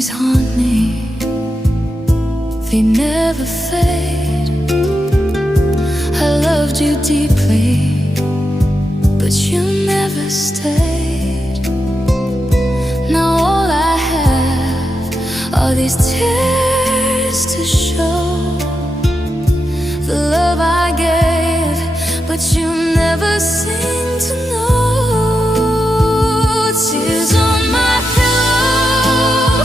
Memories haunt me, they never fade. I loved you deeply, but you never stayed. Now all I have are these tears to show the love I gave, but you never seem to know. Tears on my pillow,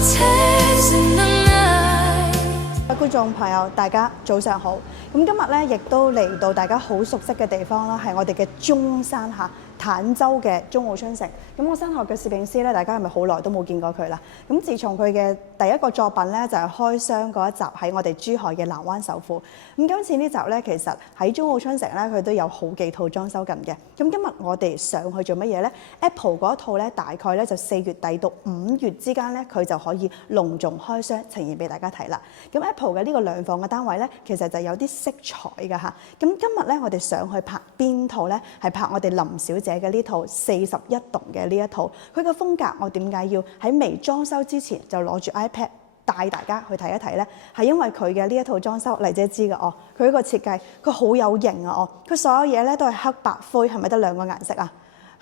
tears in the night。觀眾朋友，大家早上好。咁今日咧，亦都嚟到大家好熟悉嘅地方啦，係我哋嘅中山嚇。坦洲嘅中澳春城，咁我新學嘅攝影師咧，大家係咪好耐都冇見過佢啦？咁自從佢嘅第一個作品咧，就係開箱嗰一集喺我哋珠海嘅南灣首富。咁今次呢集咧，其實喺中澳春城咧，佢都有好幾套裝修緊嘅。咁今日我哋上去做乜嘢咧 ？Apple 嗰一套咧，大概咧就4月底到5月之間咧，佢就可以隆重開箱呈現俾大家睇啦。咁 Apple 嘅呢個兩房嘅單位咧，其實就有啲色彩㗎嚇。咁今日咧，我哋上去拍邊套咧？係拍我哋林小姐嘅呢套41棟嘅呢一套，佢嘅風格我點解要喺未裝修之前就攞住 iPad 帶大家去睇一睇呢？係因為佢嘅呢一套裝修，麗姐知㗎哦，佢呢個設計佢好有型啊哦，佢所有嘢咧都係黑白灰，係咪得兩個顏色啊？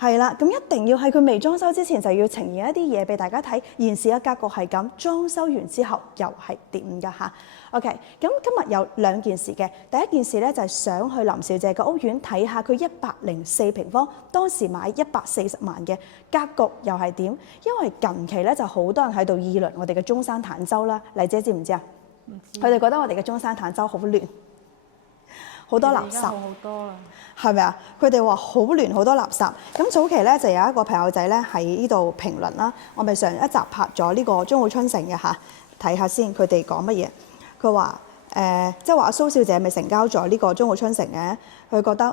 係啦，咁一定要喺佢未裝修之前就要呈現一啲嘢俾大家睇，現時嘅格局係咁，裝修完之後又係點㗎嚇 ？OK， 咁今日有兩件事嘅，第一件事咧就係想去林小姐嘅屋苑睇下佢104平方，當時買140萬嘅格局又係點？因為近期咧就好多人喺度議論我哋嘅中山坦洲啦，麗姐知唔知啊？唔知。佢哋覺得我哋嘅中山坦洲好亂。好多垃圾，好多啦，係咪啊？佢哋話好亂，好多垃圾。咁早期咧就有一個朋友仔咧喺呢度評論啦。我咪上一集拍咗呢個中澳春城嘅嚇，睇下先佢哋講乜嘢。佢話即係話蘇小姐咪成交咗呢個中澳春城嘅，佢覺得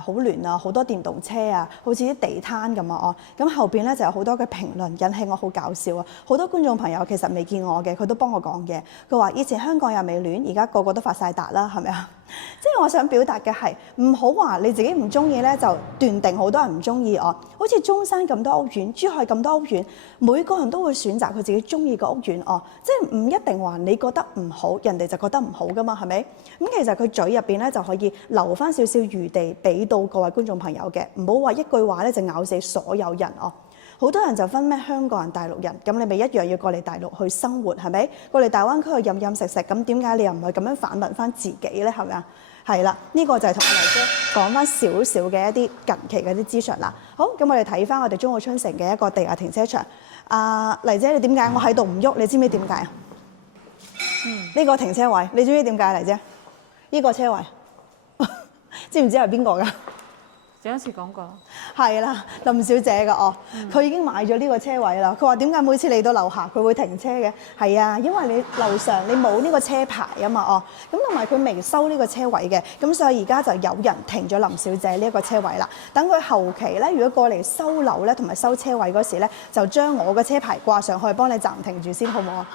好亂啊，好多電動車啊，好似啲地攤咁啊哦。咁後邊咧就有好多嘅評論，引起我好搞笑啊！好多觀眾朋友其實未見我嘅，佢都幫我講嘅。佢話以前香港又未亂，而家個個都發晒達啦，係咪啊？即係我想表達嘅係唔好話你自己唔中意咧，就斷定好多人唔中意我。好似中山咁多屋苑，珠海咁多屋苑，每個人都會選擇佢自己中意嘅屋苑哦。即係唔一定話你覺得唔好，人哋就覺得唔好噶嘛，係咪？咁其實佢嘴入邊咧就可以留翻少少餘地俾到各位觀眾朋友嘅，唔好話一句話咧就咬死所有人哦。好多人就分咩香港人、大陸人，咁你咪一樣要過嚟大陸去生活，係咪？過嚟大灣區去飲飲食食，咁點解你又唔係咁樣反問翻自己咧？係咪啊？係啦，呢個就係同阿麗姐講翻少少嘅一啲近期嘅啲資訊啦。好，咁我哋睇翻我哋中澳春城嘅一個地下停車場。麗姐，你點解我喺度唔喐？你知唔知點解啊？呢個停車位，你知唔知點解麗姐？呢個車位，知唔知係邊個㗎？上一次講過，係啦，林小姐㗎哦，佢已經買咗呢個車位啦。佢話點解每次嚟到樓下佢會停車嘅？係啊，因為你樓上你冇呢個車牌啊嘛哦，咁同埋佢未收呢個車位嘅，咁所以而家就有人停咗林小姐呢一個車位啦。等佢後期咧，如果過嚟收樓咧同埋收車位嗰時咧，就將我嘅車牌掛上去，幫你暫停住先，好唔好啊？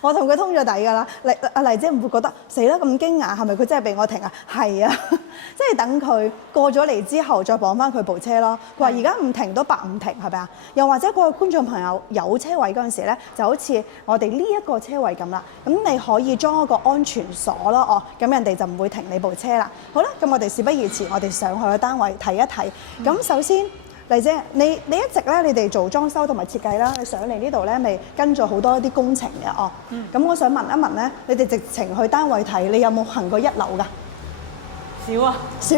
我同佢通咗底㗎啦，阿麗姐唔會覺得死啦咁驚訝，係咪佢真係俾我停啊？係啊，即係等佢過咗嚟之後再綁翻佢部車咯。佢話而家唔停都白唔停，係咪啊？又或者個觀眾朋友有車位嗰陣時咧，就好似我哋呢一個車位咁啦，咁你可以裝一個安全鎖咯，哦，咁人哋就唔會停你部車啦。好啦，咁我哋事不宜遲，我哋上去個單位睇一睇。咁首先，麗姐，你一直咧，你哋做裝修同埋設計啦，你上嚟呢度咧，咪跟咗好多啲工程嘅哦。咁我想問一問咧，你哋直情去單位睇，你有冇行過1樓㗎？少啊，少，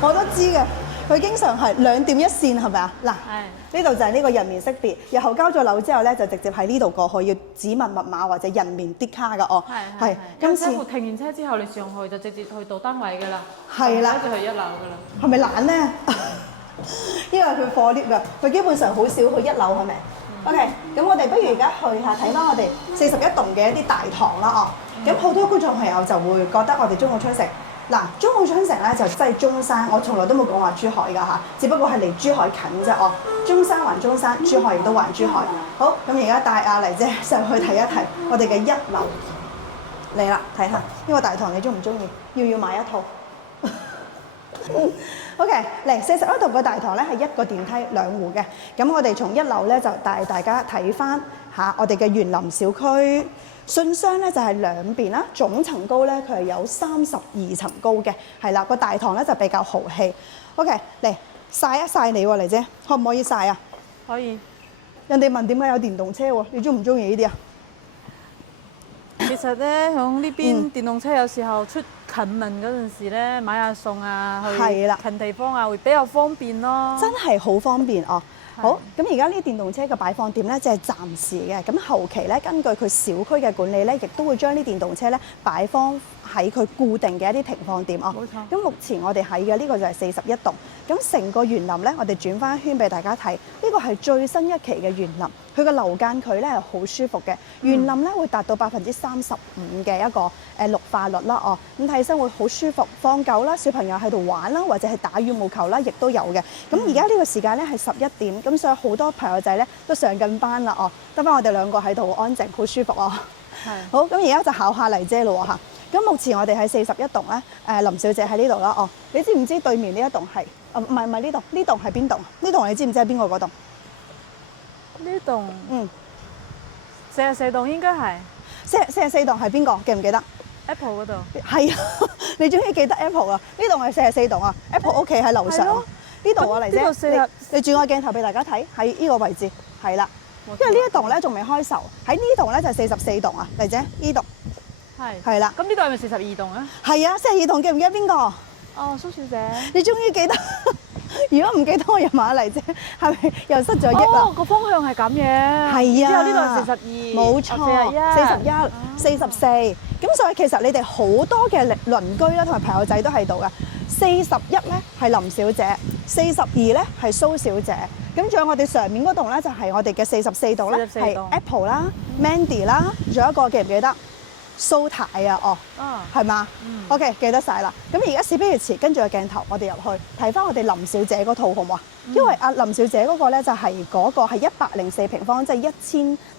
我都知嘅。佢經常係2點1線，係咪啊？嗱，呢度就係呢個人面識別，日後交咗樓之後咧，就直接喺呢度過去，要指紋密碼或者人面啲卡㗎哦。係。今次停完車之後，你上去就直接去到單位㗎啦。係啦。跟住去1樓㗎啦。係咪懶咧？因為佢貨 lift 㗎，佢基本上好少去1樓，係咪？OK，咁我哋不如而家去下睇翻我哋41棟嘅一啲大堂啦哦。咁好多觀眾朋友就會覺得我哋中澳春城。嗱，中澳春城咧就真係中山，我從來都冇講話珠海㗎嚇，只不過係離珠海近啫哦。中山還中山，珠海亦都還珠海。好，咁而家帶阿麗姐上去睇一睇我哋嘅1樓。嚟啦，睇下呢個大堂你中唔中意？要買一套。OK，嚟41棟個大堂咧係一個電梯兩戶嘅。咁我哋從1樓咧就帶大家睇翻嚇我哋嘅園林小區。信箱咧就係兩邊啦，總層高咧佢係有32層高嘅，係啦，個大堂咧就比較豪氣。OK，嚟曬一曬你喎，黎姐，可唔可以曬啊？可以。人哋問點解有電動車喎？你中唔中意呢啲啊？其實咧，響呢邊電動車有時候出近門嗰陣時咧，買下餸啊，係啦去近地方啊，會比較方便咯。真係好方便哦！好，咁而家呢電動車嘅擺放點咧，即係暫時嘅。咁後期咧，根據佢小區嘅管理咧，亦都會將呢電動車咧擺放喺佢固定嘅一啲停放點哦。冇錯。咁目前我哋喺嘅呢個就係41棟。咁成個園林咧，我哋轉翻一圈俾大家睇，呢個係最新一期嘅園林。佢個樓間距咧係好舒服嘅，園林咧會達到35%嘅一個綠化率啦哦。咁睇起身會好舒服，放狗啦，小朋友喺度玩啦，或者係打羽毛球啦，亦都有嘅。咁而家呢個時間咧係11點，咁所以好多朋友仔咧都上緊班啦哦，得翻我哋兩個喺度，好安靜，好舒服哦。係。好，咁而家就考下黎姐咯喎嚇。咁目前我哋喺41棟咧，林小姐喺呢度啦哦。你知唔知對面呢一棟係？唔係呢棟，呢棟係邊棟？呢棟你知唔知係邊個嗰棟？呢棟44棟應該係44棟係邊個？記唔記得 Apple 嗰度。係啊，你終於記得 Apple 啊！呢棟係44棟啊 ，Apple 屋企喺樓上。呢度啊，黎姐，你轉個鏡頭俾大家睇，喺呢個位置係啦。因為呢一棟咧仲未開售，喺呢棟咧就係44棟啊，黎姐呢棟係啦。咁呢度係咪42棟啊？係啊，42棟記唔記得邊個？哦，蘇小姐。你終於記得。如果唔記得我入埋嚟啫，係咪又失咗憶啦？哦，個方向係咁嘅。係啊。之後呢度係42。冇錯。41、44。咁所以其實你哋好多嘅鄰居啦，同埋朋友仔都喺度噶。41咧係林小姐，42咧係蘇小姐。咁仲有我哋上面嗰棟咧就係我哋嘅44棟咧，係 Apple 啦、Mandy 啦，仲有一個記唔記得？蘇太啊，哦，係嘛？OK， 記得晒啦。咁而家事不宜遲，跟住個鏡頭，我哋入去睇翻我哋林小姐嗰套好唔好啊？因為阿林小姐嗰個咧就係嗰個係104平方，即係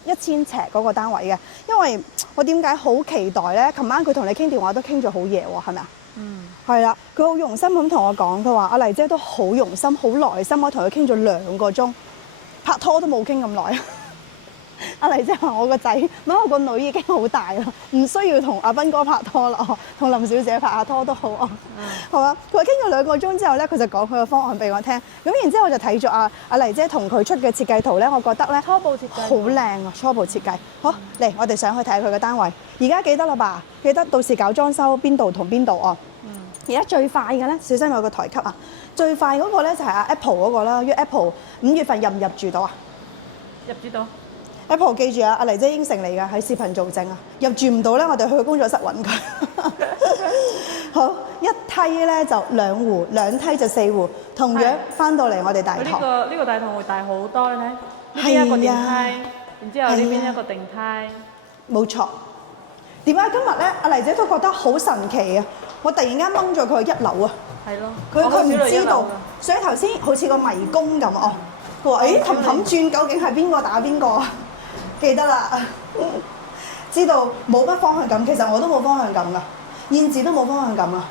1000尺嗰個單位嘅。因為我點解好期待咧？琴晚佢同你傾電話都傾咗好夜喎，係咪啊？係啦，佢好用心咁同我講，佢話阿黎姐都好用心、好耐心，我同佢傾咗2個鐘，拍拖都冇傾咁耐。阿黎姐話：我個仔，我個女已經好大啦，唔需要同阿斌哥拍拖啦，同林小姐拍下拖都好啊，係嘛？佢話傾咗2個鐘之後咧，佢就講佢個方案俾我聽。咁然之後我就睇咗阿黎姐同佢出嘅設計圖咧，我覺得咧初步設計好靚啊！初步設計，好嚟，我哋上去睇佢嘅單位。而家記得啦吧？記得到時搞裝修邊度同邊度哦。而家最快嘅咧，小心有個台級啊！最快嗰個咧就係阿 Apple 嗰個啦，因為 Apple 5月份入唔入住到啊？入住到。Apple 記住啊，阿黎姐應承你㗎，喺視頻做證啊。入住唔到咧，我哋去工作室揾佢。好，一梯咧就2戶，2梯就4戶，同樣翻到嚟我哋大堂。呢個大堂會大好多咧，呢邊一個電梯，然之後呢邊一個電梯。冇錯。點解今日咧，阿黎姐都覺得好神奇啊！我突然間掹咗佢1樓啊。係咯。佢唔知道，所以頭先好似個迷宮咁哦。佢話：誒，氹氹轉，究竟係邊個打邊個啊？記得啦，知道冇乜方向感，其實我都冇方向感噶，燕子都冇方向感啊，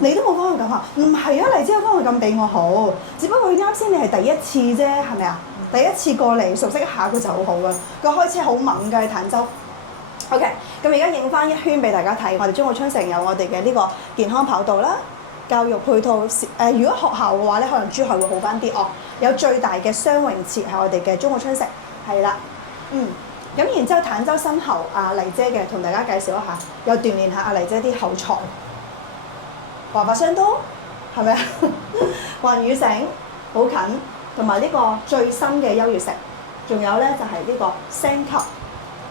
你都冇方向感啊？唔係啊，黎姐有方向感比我好，只不過啱先你係第一次啫，係咪啊？第一次過嚟熟悉一下佢就好好噶，佢開車好猛㗎喺坦洲。OK， 咁而家影翻一圈俾大家睇，我哋中澳昌城有我哋嘅呢個健康跑道啦，教育配套如果學校嘅話咧，可能珠海會好翻啲哦，有最大嘅雙泳池係我哋嘅中澳昌城，係啦。咁然之後坦洲身後阿黎姐嘅，同大家介紹一下，又鍛鍊下阿黎姐啲口才。華發商都係咪啊？環宇城好近，同埋呢個最新嘅優越城，仲有咧就係呢個星級，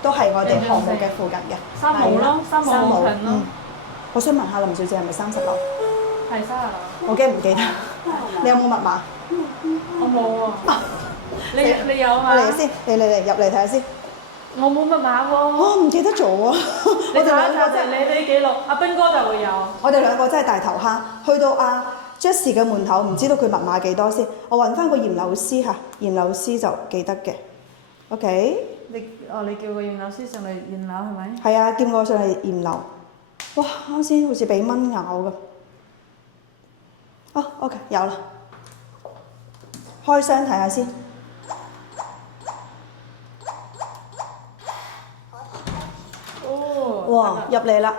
都係我哋項目嘅附近嘅。三號咯，三號好近咯。我想問下林小姐係咪30樓？係30樓。我驚唔記得。你有冇密碼？我冇啊。你有嘛？嚟先，你入嚟睇下先。我冇密碼喎。我唔記得咗啊！你查一查就你啲記錄，阿斌哥就會有。我哋兩個真係大頭蝦，去到阿 Jessie 嘅門口，唔知道佢密碼幾多先。我揾翻個驗樓師嚇，驗樓師就記得嘅。OK。你叫個驗樓師上嚟驗樓係咪？係啊，叫我上嚟驗樓。哇！啱先好似俾蚊咬咁。哦，OK， 有啦。開箱睇下先。哦，哇，入嚟啦！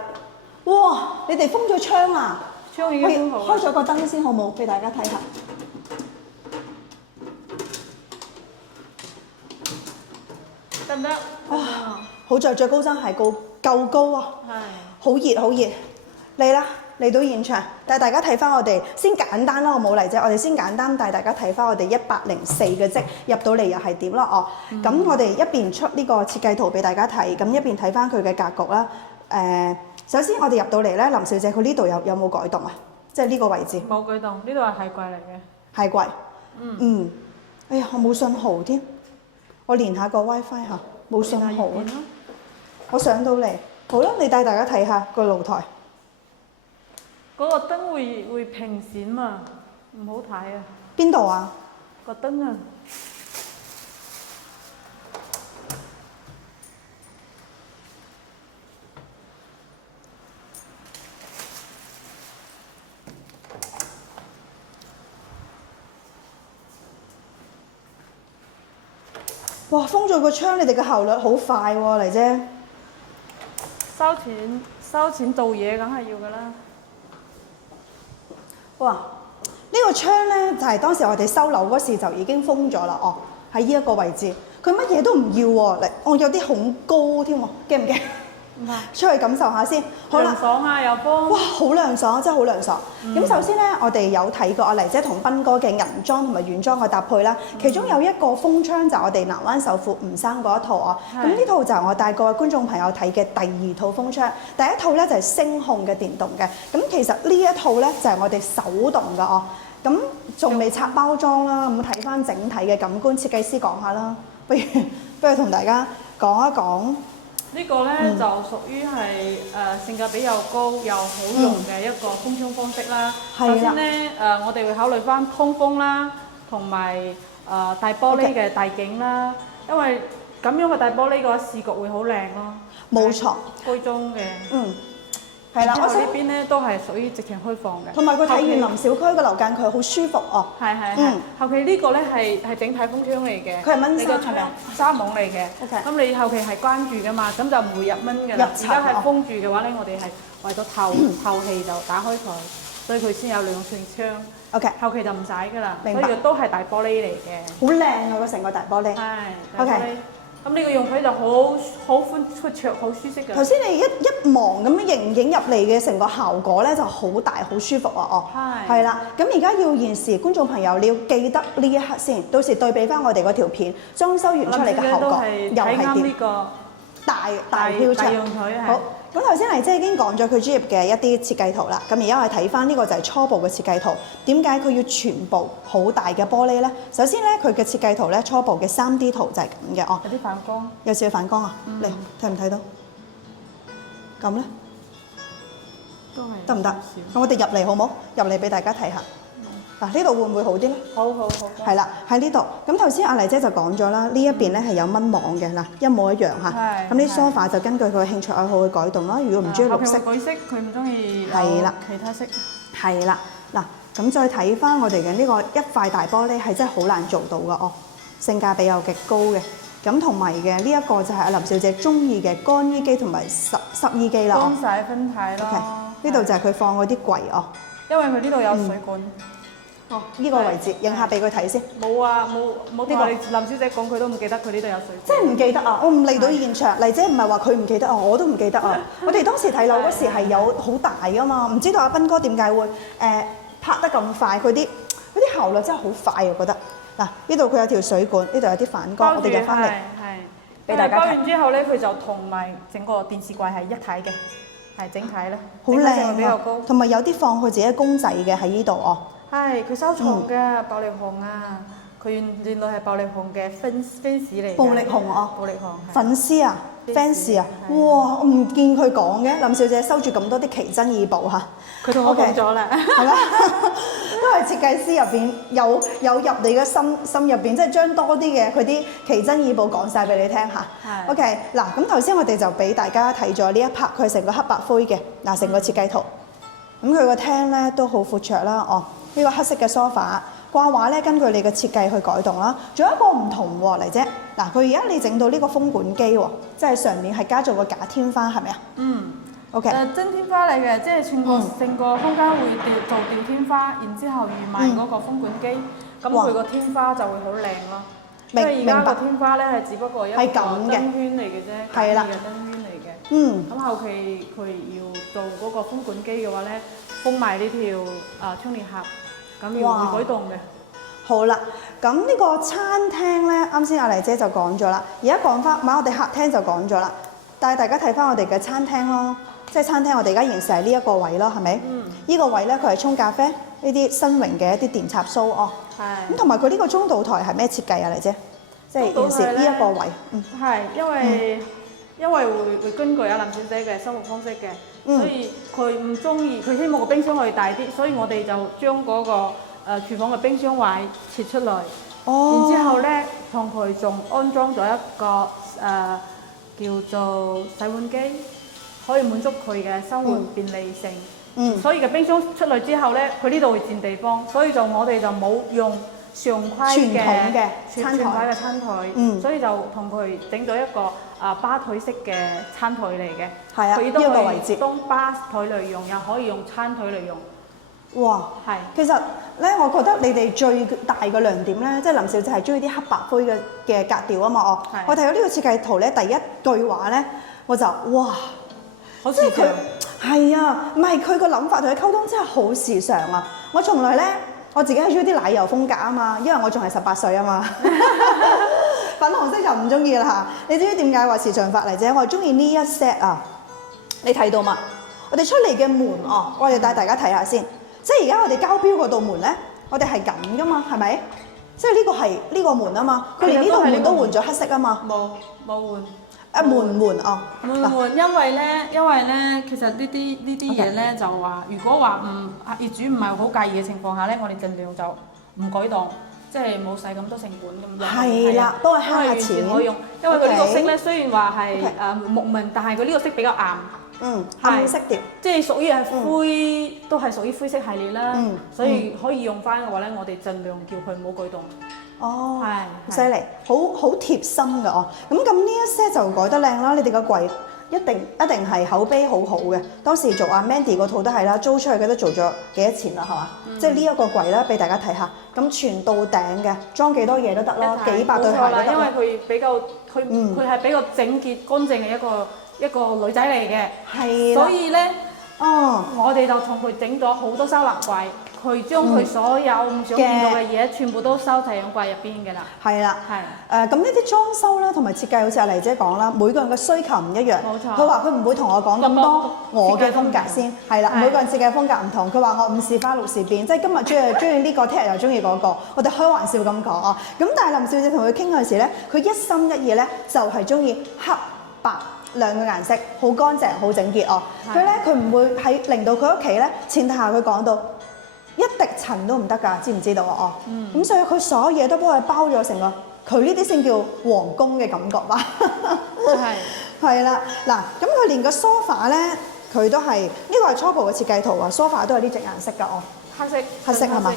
哇，你哋封咗窗啊？窗已我經封好啦。開咗個燈先好冇？俾大家睇下。得唔得？好在着高踭鞋夠高啊！係。好熱好熱，嚟啦！嚟到現場，帶大家睇翻我哋先簡單啦，我冇嚟啫，我哋先簡單帶大家睇翻我哋104嘅職入到嚟又係點啦哦。咁、我哋一邊出呢個設計圖俾大家睇，咁一邊睇翻佢嘅格局啦。首先我哋入到嚟咧，林小姐佢呢度有冇改動啊？即係呢個位置。冇舉動，呢度係鞋櫃嚟嘅。鞋櫃。哎呀，我冇信號添，我連下個 WiFi 嚇，冇信號啊！我上到嚟，好啦，你帶大家睇下個露台。嗰個燈會平閃嘛，唔好睇啊！邊度啊？個燈啊！哇！封咗個窗，你哋嘅效率好快喎，嚟姐。收錢做嘢梗係要㗎啦。哇！呢個窗咧就係當時我哋收樓嗰時就已經封咗啦。哦，喺呢一個位置，佢乜嘢都唔要喎。嚟，我有啲好高添喎，驚唔驚？唔怕。出去感受下先。好啦涼。爽啊，又風。哇！好涼爽，真係好涼爽。咁、首先咧，我哋有睇過阿黎姐同斌哥嘅銀裝同埋軟裝嘅搭配啦。其中有一個風窗就係我哋南灣首富吳生嗰一套啊。咁呢套就係我帶各位觀眾朋友睇嘅第二套風窗。第一套咧就係聲控嘅電動嘅。咁其實呢一套咧就係我哋手動嘅哦。咁仲未拆包裝啦，咁睇翻整體嘅感官，設計師講下啦。不如同大家講一講。呢個咧就屬於係性價比又高又好用嘅一個風窗方式啦。首先咧我哋會考慮翻通風啦，同埋大玻璃嘅大景啦，因為咁樣嘅大玻璃嘅話視覺會好靚咯。冇錯。居中嘅。係啦，我呢邊咧都係屬於直情開放嘅。同埋佢睇園林小區嘅樓間，佢好舒服哦。係。後期呢個咧係整體風窗嚟嘅。佢係蚊你個紗係咪啊？紗網嚟嘅。OK 咁你後期係關住㗎嘛，咁就唔會入蚊㗎啦。而家係封住嘅話咧，我哋係為咗透氣就打開佢，所以佢先有兩扇窗。OK。後期就唔使㗎啦，所明白以都係大玻璃嚟嘅。好靚啊！個成個大玻璃。係。大玻璃。咁呢個用佢就好寬闊、好舒適㗎。頭先你一望咁樣影入嚟嘅成個效果咧就好大好舒服啊！哦，係啦。咁而家要現時觀眾朋友你要記得呢一刻先，到時對比翻我哋嗰條片裝修完出嚟嘅效果又係點？大飄出。好。咁頭先黎姐已經講咗佢專業嘅一啲設計圖啦，咁而家我哋睇翻呢個就係初步嘅設計圖。點解佢要全部好大嘅玻璃咧？首先咧，佢嘅設計圖咧初步嘅3D 圖就係咁嘅哦。有啲反光。有少少反光啊！嚟睇唔睇到？咁咧都係。得唔得？咁我哋入嚟好冇？入嚟俾大家睇下。嗱，呢度會唔會好啲咧？好。係啦，喺呢度。咁頭先阿黎姐就講咗啦，呢一邊咧係有蚊網嘅嗱，一模一樣嚇。係。咁啲 sofa 就根據佢嘅興趣愛好去改動啦。如果唔中意綠色，後期會改色，佢唔中意係啦其他色。係啦。嗱，咁再睇翻我哋嘅呢個一塊大玻璃係真係好難做到噶哦，性價比又極高嘅。咁同埋嘅呢一個就係阿林小姐中意嘅乾衣機同埋濕衣機啦。乾洗分體咯。呢度就係佢放嗰啲櫃哦。因為佢呢度有水管。哦，呢個位置影下俾佢睇先。冇啊，冇同林小姐講，佢都唔記得佢呢度有水管。真係唔記得啊！我唔嚟到現場，黎姐唔係話佢唔記得啊，我都唔記得啊。我哋當時睇樓嗰時係有好大噶嘛，唔知道阿斌哥點解會拍得咁快？佢啲效率真係好快啊！我覺得嗱，呢度佢有條水管，呢度有啲反光，我哋入翻嚟俾大家睇。包完之後咧，佢就同埋整個電視櫃係一體嘅，係整體咧。好靚比較高，同埋有啲放佢自己公仔嘅喺呢度哦。係佢收藏嘅暴力熊啊！佢原來係暴力熊嘅 fans 嚟。暴力熊啊！暴力熊。粉絲啊 ，fans 啊！哇！我唔見佢講嘅，林小姐收住咁多啲奇珍異寶嚇。佢同我講咗啦。係啦，都係設計師入邊有入你嘅心入邊，即係將多啲嘅佢啲奇珍異寶講晒俾你聽嚇。OK， 嗱咁頭先我哋就俾大家睇咗呢一 part，佢係成個黑白灰嘅嗱，成個設計圖。咁佢個廳咧都好闊綽啦，哦。呢個黑色嘅 sofa 掛畫咧，根據你嘅設計去改動啦。仲有一個唔同喎嚟啫，嗱佢而家你整到呢個風管機喎，即係上面係加咗個假天花，係咪啊？嗯。OK。真天花嚟嘅，即係成個空間會做吊天花，然之後預埋嗰個風管機，咁佢個天花就會好靚咯。因為而家個天花咧係只不過一個燈圈嚟嘅啫，簡易嘅燈圈嚟嘅。咁後期佢要做嗰個風管機嘅話咧，封埋呢條窗簾盒，咁要改動嘅。好啦，咁呢個餐廳咧，啱先阿麗姐就講咗啦，而家講翻，我哋客廳就講咗啦，但係大家睇翻我哋嘅餐廳咯，即係餐廳我哋而家現時係呢一個位咯，係咪？呢個位咧佢係沖咖啡，呢啲新穎嘅一啲電插蘇哦。係。咁同埋佢呢個中島台係咩設計啊，麗姐？即係現時呢一個位。係，因為會根據阿林小姐嘅生活方式嘅，所以佢唔中意，佢希望個冰箱可以大啲，所以我哋就將嗰個廚房嘅冰箱位切出嚟，然之後咧同佢仲安裝咗一個叫做洗碗機，可以滿足佢嘅生活便利性。所以嘅冰箱出嚟之後咧，佢呢度會佔地方，所以我哋就冇用常規嘅餐台，所以就同佢整咗一個吧台式嘅餐台嚟嘅。係啊，呢個位置當吧台嚟用，又可以用餐台嚟用。哇，係。其實咧，我覺得你哋最大嘅亮點咧，即係林小姐係中意啲黑白灰嘅格調啊嘛。我睇到呢個設計圖咧，第一句話咧，我就哇，好時尚。係啊，唔係佢個諗法同佢溝通真係好時尚啊！我從來咧。我自己係中意啲奶油風格啊嘛，因為我仲係18歲啊嘛，粉紅色就唔中意啦嚇。你知唔知點解話時尚法嚟啫？我係中意呢一 set 啊，你睇到嘛？我哋出嚟嘅門哦，我哋帶大家睇下先。即係而家我哋交標嗰道門咧，我哋係咁噶嘛，係咪？即係呢個係呢個門啊嘛，佢連呢道門都換咗黑色啊嘛。冇換。門哦，因為咧，其實呢啲嘢咧就話，如果話業主唔係好介意嘅情況下咧，我哋盡量就唔改動，即係冇使咁多成本咁樣。係啦，都係慳下錢。可以用，因為佢呢個色咧雖然話係木紋，但係佢呢個色比較暗。暗色調，即係屬於係灰，都係屬於灰色系列啦。所以可以用翻嘅話咧，我哋盡量叫佢唔好改動。哦，係，犀利，好貼心㗎哦。咁呢一些就改得靚啦。你哋個櫃一定係口碑好好嘅。當時做阿 Mandy 嗰套都係啦，租出去佢都做咗幾多錢啦，係嘛？即係呢一個櫃咧，俾大家睇下。咁全到頂嘅，裝幾多嘢都得啦，幾百對鞋都得。因為佢比較，佢係比較整潔乾淨嘅一個女仔嚟嘅。係。所以咧，我哋就同佢整咗好多收納櫃。佢將佢所有唔想見到嘅嘢，全部都收齊喺櫃入邊嘅啦。係啦，係。咁呢啲裝修啦，同埋設計，好似阿麗姐講啦，每個人嘅需求唔一樣。冇錯。佢話佢唔會同我講咁多我嘅風格先，係啦。每個人設計風格唔同，佢話我5時花6時變，即係今日中意呢個，聽日又中意嗰個。我哋開玩笑咁講啊。咁但係林小姐同佢傾嗰陣時咧，佢一心一意咧就係中意黑白兩個顏色，好乾淨，好整潔哦。佢唔會喺令到佢屋企咧，前提下佢講到。一滴塵都唔得㗎，知唔知道啊？咁所以佢所有嘢都幫佢包咗成個，佢呢啲先叫皇宮嘅感覺吧。係啦，嗱，咁佢連個 sofa 咧，佢都係呢個係初步嘅設計圖啊。sofa 都係呢隻顏色㗎哦，黑色係嘛？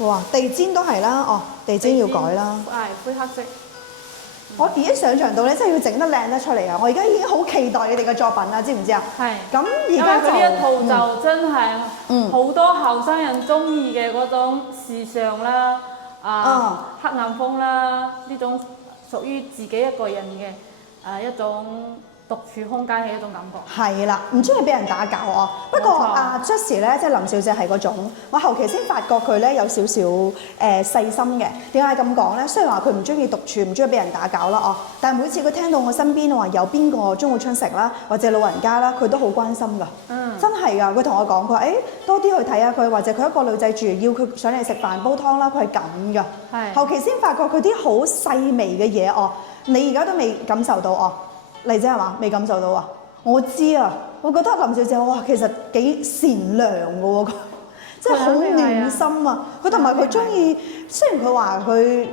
係。哇，地氈都係啦，地氈要改啦。係灰黑色。我已經想像到咧，真係要整得靚得出嚟啊！我而家已經好期待你哋嘅作品啦，知唔知啊？係。咁而家佢呢一套就真係好多後生人中意嘅嗰種時尚啦，黑暗風啦，呢種屬於自己一個人嘅一種獨處空間嘅一種感覺。係啦，唔中意俾人打攪哦。不過阿 Jessie 咧，即係林小姐係嗰種，我後期先發覺佢咧有少少細心嘅。點解咁講咧？雖然話佢唔中意獨處，唔中意俾人打攪啦哦，但係每次佢聽到我身邊話有邊個中澳春食啦，或者老人家啦，佢都好關心㗎。真係㗎，佢同我講，佢話多啲去睇下佢，或者佢一個女仔住，要佢上嚟食飯煲湯啦，佢係咁㗎。係。後期先發覺佢啲好細微嘅嘢哦，你而家都未感受到哦。麗姐係嘛？未感受到啊？我知啊，我覺得林小姐哇，其實幾善良嘅喎，即係好暖心啊！佢同埋佢中意，雖然佢話佢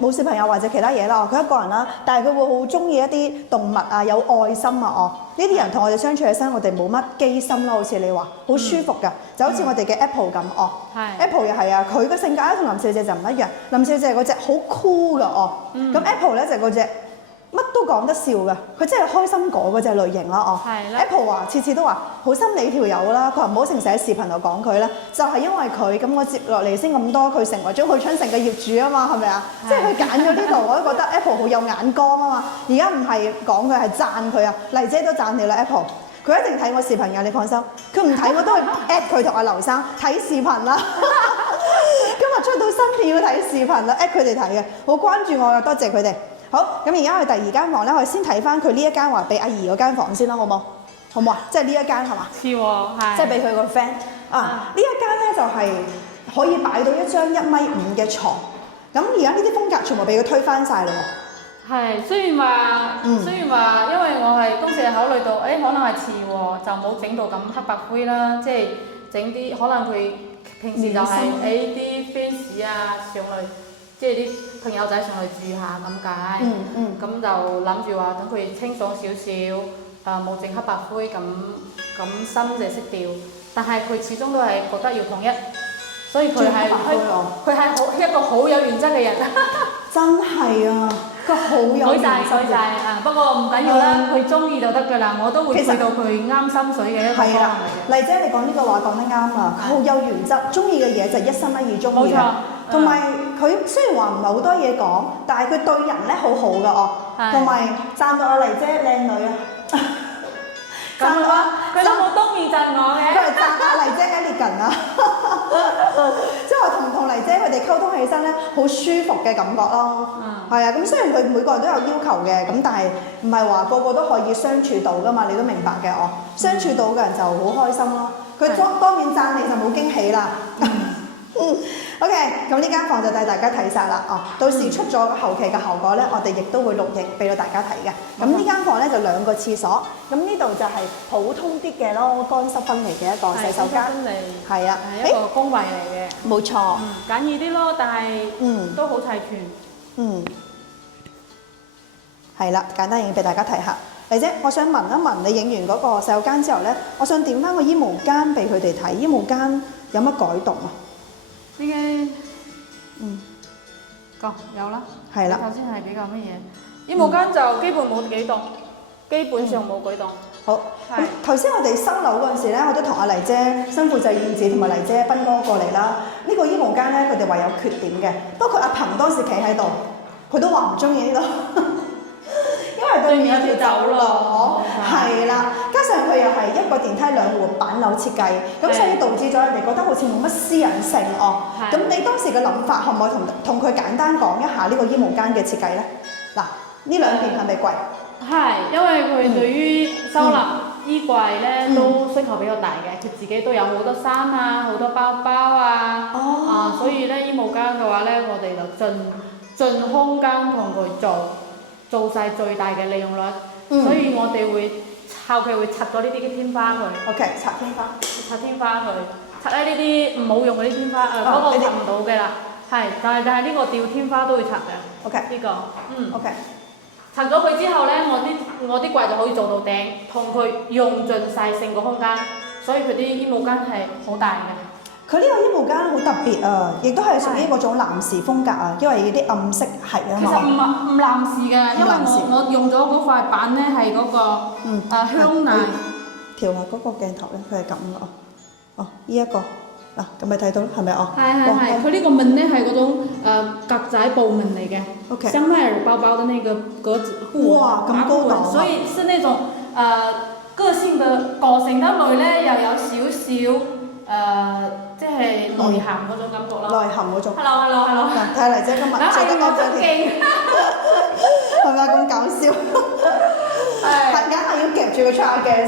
冇小朋友或者其他嘢啦，佢一個人啦，但係佢會好中意一啲動物啊，有愛心啊，呢啲人同我哋相處起身，我哋冇乜機心啦，好似你話，好舒服㗎，就好似我哋嘅 Apple 咁Apple 又係啊，佢嘅性格咧同林小姐就唔一樣，林小姐係嗰隻好 cool 㗎咁 Apple 咧就係嗰隻。乜都講得笑㗎，佢真係開心果嗰隻類型啦Apple 話次次都話好心你條友啦，佢話唔好成日喺視頻度講佢啦，就係因為佢咁我接落嚟先咁多，佢成為咗許春城嘅業主啊嘛，係咪啊？即係佢揀咗呢度，我都覺得 Apple 好有眼光啊嘛。而家唔係講佢係讚佢啊，麗姐都讚你啦 Apple， 佢一定睇我視頻㗎，你放心。佢唔睇我都係 at 佢同阿劉生睇視頻啦。今日出到新片要睇視頻啦 ，at 佢哋睇嘅，好關注我嘅，多謝佢哋。好，咁而家去第二間房咧，我哋先睇翻佢呢一間話俾阿姨嗰間房先啦，好冇？好唔好啊？即係呢一間係嘛？似喎，係。即係俾佢個 friend 啊！呢一間咧就係可以擺到一張1.5米嘅床。咁而家呢啲風格全部俾佢推翻晒嘞喎。係，雖然話，因為我係當時係考慮到，可能係似喎，就冇整到咁黑白灰啦，即係整啲可能佢平時就係啲 fans 啊上嚟。即係啲朋友仔上去住下咁解，咁就諗住話等佢清爽少少，冇整黑白灰咁深嘅色調，但係佢始終都係覺得要統一，所以佢係一個好有原則嘅人。真係啊，佢好有原則嘅。不過唔緊要啦，佢中意就得㗎啦，我都會去到佢啱心水嘅一個方案嚟嘅。麗姐你講呢個話講得啱啊，佢好有原則，中意嘅嘢就一心一意中意嘅。同埋佢雖然話唔係好多嘢講，但係佢對人咧好好㗎同埋讚到阿麗姐靚女啊！讚到啊！佢都冇當面讚我嘅。佢係讚阿麗姐 elegant 啊！即係話同麗姐佢哋溝通起身咧，好舒服嘅感覺咯。係啊，咁雖然佢每個人都有要求嘅，咁但係唔係話個個都可以相處到㗎嘛？你都明白嘅相處到嘅人就好開心咯。佢當面讚你就冇驚喜啦。OK， 咁呢間房就帶大家睇晒啦。到時出咗後期嘅效果咧，我哋亦都會錄影俾到大家睇嘅。咁呢間房咧就2個廁所，咁呢度就係普通啲嘅咯，乾濕分離嘅一個洗手間。係啊，係一個公衞嚟嘅。冇錯。簡易啲咯，但係都好齊全。係啦，簡單影俾大家睇下。麗姐，我想問一問你影完嗰個洗手間之後咧，我想點翻個衣帽間俾佢哋睇。衣帽間有乜改動啊？呢個有啦，係啦。首先係比較乜嘢？衣帽間就基本冇幾動，基本上冇舉動。好，咁頭先我哋收樓嗰陣時咧，我都同阿麗姐、新婦製燕子同埋麗姐、斌哥過嚟啦。呢個衣帽間咧，佢哋話有缺點嘅，不過阿鵬當時企喺度，佢都話唔中意呢度。因為對面有條走廊，係啦，加上佢又係一個電梯2戶板樓設計，咁所以導致咗人哋覺得好似冇乜私隱性咁你當時嘅諗法，可唔可以同佢簡單講一下呢個衣帽間嘅設計咧？嗱，呢兩邊係咪貴？係，因為佢對於收納衣櫃咧都需求比較大嘅，佢自己都有好多衫啊，好多包包啊，所以咧衣帽間嘅話咧，我哋就盡空間同佢做晒最大嘅利用率，所以我哋會後期會拆咗呢啲嘅天花佢。OK， 拆天花佢，拆呢啲唔好用嗰啲天花，嗰個拆唔到嘅啦。係，但係呢個吊天花都會拆嘅。OK， 呢個，OK。拆咗佢之後咧，我啲櫃就可以做到頂，同佢用盡晒成個空間，所以佢啲衣帽間係好大嘅。佢呢個衣帽間好特別啊，亦都係屬於嗰種男士風格啊，因為啲暗色係啊嘛。其實唔男士嘅，因為我用咗嗰塊板咧係嗰個香奈。調下嗰個鏡頭咧，佢係咁嘅呢一個嗱，咁咪睇到係咪係，佢呢個紋咧係嗰種格仔布紋嚟嘅。OK。香奈兒包包的那個格子布。哇，咁高檔。所以是那種個性嘅個性得嚟咧，又有少少即係內涵嗰種感覺咯。內涵嗰種。Hello。睇下麗姐今日做得咁勁，係咪咁搞笑？係硬係要夾住個叉嘅，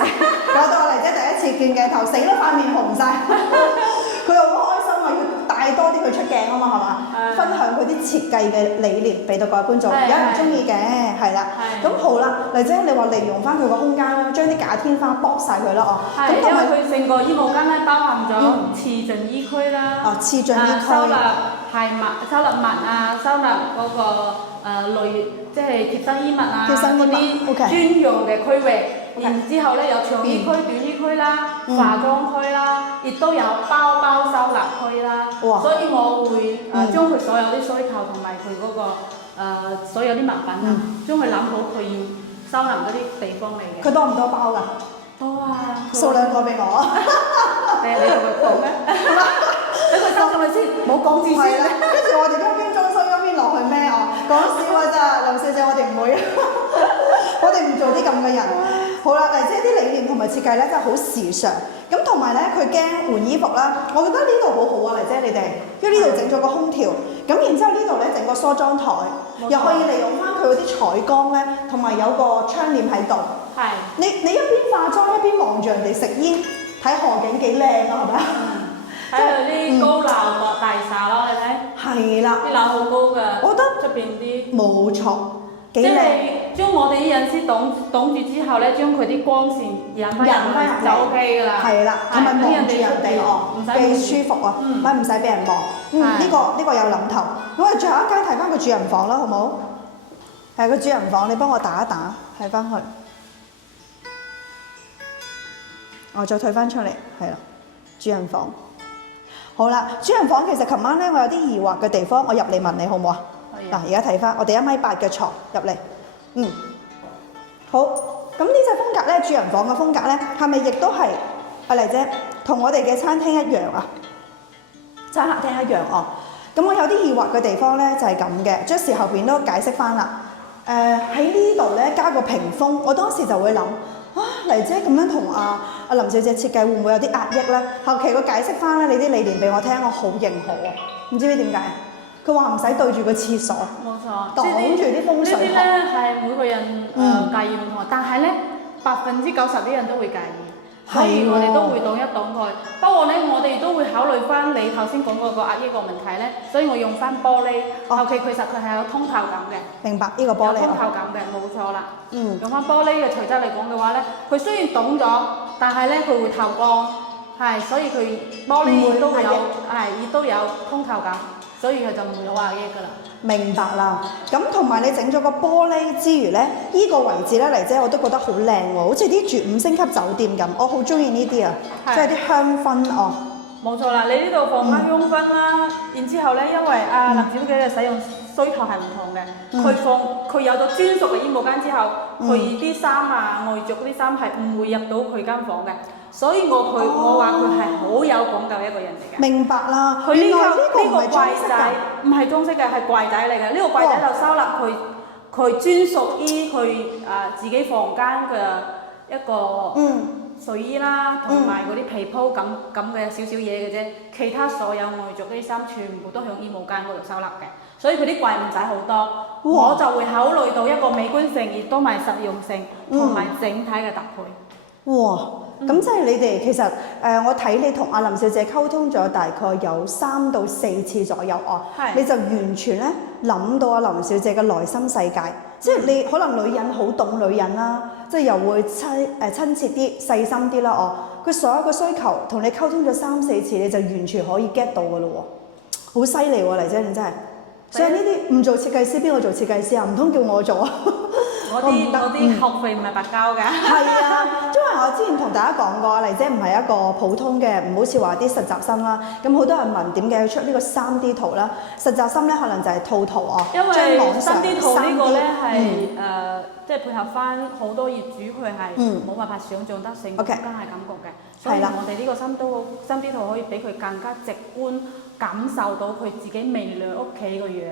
搞到我麗姐第一次見鏡頭，死都塊面紅晒。佢又好開心啊，要帶多啲佢出鏡啊嘛，係嘛？分享佢啲設計嘅理念俾到各位觀眾，有人中意嘅，係啦。咁好啦，麗姐你話利用翻佢個空間啦，將啲假天花剝晒佢啦哦。係，因為佢成個衣帽間咧包含咗次進衣區啦，次進衣區，收納鞋襪、收納襪啊，收納嗰個類即係貼身衣物啊嗰啲專用嘅區域。然之後咧有長衣區、短衣區啦、化妝區啦，亦都有包包收納區啦。所以我會將佢所有啲需求同埋佢嗰個所有啲物品啊，將佢諗好佢要收納嗰啲地方嚟嘅。佢多唔多包㗎？多啊！數兩個俾我。你同佢講咩？等佢收上去先，冇講住先。跟住我哋一邊裝修一邊落去咩哦？講笑㗎咋，林小姐，我哋唔會，我哋唔做啲咁嘅人。好啦，麗姐啲理念同埋設計咧真係好時尚，咁同埋咧佢驚換衣服啦，我覺得呢度好好啊，麗姐你哋，因為呢度整咗個空調，咁然之後呢度咧整個梳妝台，又可以利用翻佢嗰啲彩光咧，同埋有個窗簾喺度。係。你一邊化妝一邊望住人哋食煙，睇河景幾靚啊，係咪啊？睇佢啲高樓大廈咯，你睇。係啦。啲樓好高㗎。我覺得出邊啲。冇錯。即係將我哋啲隱私擋住之後咧，將佢啲光線引翻入就 OK 㗎啦。係啦，同埋望住人哋哦，幾舒服啊，唔使俾人望。呢個有諗頭。我哋最後一間睇翻個主人房啦，好冇？係個主人房，你幫我打一打，睇翻去。我再退翻出嚟，係啦，主人房。好啦，主人房其實琴晚咧，我有啲疑惑嘅地方，我入嚟問你好唔好啊？嗱，而家睇翻，我哋1.8米嘅床入嚟，好。咁呢隻風格咧，主人房嘅風格咧，係咪亦都係阿麗姐同我哋嘅餐廳一樣啊？餐客廳一樣哦。咁我有啲疑惑嘅地方咧，就係咁嘅。將時後邊都解釋翻啦。喺呢度咧加個屏風，我當時就會諗啊，麗姐咁樣同阿林小姐設計會唔會有啲壓抑咧？後期佢解釋翻咧，你啲理念俾我聽，我好認可啊。唔知點解？佢話唔使對住個廁所，冇錯，擋住啲風水。呢啲咧係每個人介意唔同，但係咧90%啲人都會介意，所以我哋都會擋一擋佢。不過咧，我哋都會考慮翻你頭先講嗰個壓抑個問題咧，所以我用翻玻璃。後期其實佢係有通透感嘅。明白呢個玻璃。有通透感嘅，冇錯啦。用翻玻璃嘅材質嚟講嘅話咧，佢雖然擋咗，但係咧佢會透光，係，所以佢玻璃亦都有亦都有通透感。所以佢就唔會有壓抑㗎啦。明白啦。咁同埋你整咗個玻璃之餘咧，依個位置咧，麗姐我都覺得好靚喎，好似啲住5星級酒店咁。我好中意呢啲啊，即係啲香薰哦。冇錯啦，你呢度放翻香薰啦，然之後咧，因為林小姐嘅使用需求係唔同嘅，佢有咗專屬嘅衣帽間之後，佢啲衫啊、外着嗰啲衫係唔會入到佢間房嘅。所以我話佢係好有講究一個人嚟嘅。明白啦。佢呢個櫃仔唔係裝飾嘅，係櫃仔嚟嘅。呢個櫃仔就收納佢專屬於佢自己房間嘅一個睡衣啦，同埋嗰啲被鋪咁嘅少少嘢嘅啫。其他所有外着嗰啲衫全部都喺衣帽間嗰度收納嘅。所以佢啲櫃唔使好多，我就會考慮到一個美觀性，亦都埋實用性，同埋整體嘅搭配。哇！咁即係你哋其實我睇你同阿林小姐溝通咗大概有3到4次左右哦，你就完全咧諗到阿林小姐嘅內心世界，即係你可能女人好懂女人啦，即係又會親切啲、細心啲啦哦。佢所有嘅需求同你溝通咗3、4次，你就完全可以 get 到㗎咯喎，好犀利喎，麗姐你真係。所以呢啲唔做設計師，邊個做設計師啊？唔通叫我做啊？我啲學費唔係白交㗎。係啊，因為我之前同大家講過，麗姐唔係一個普通嘅，唔好似話啲實習生啦。咁好多人問點解要出呢個3D 圖啦？實習生咧可能就係套圖啊，因為3D 圖呢個咧係即係配合翻好多業主佢係冇辦法想像得成空間係感覺嘅，所以我哋呢個3D 圖可以俾佢更加直觀感受到佢自己未來屋企個樣，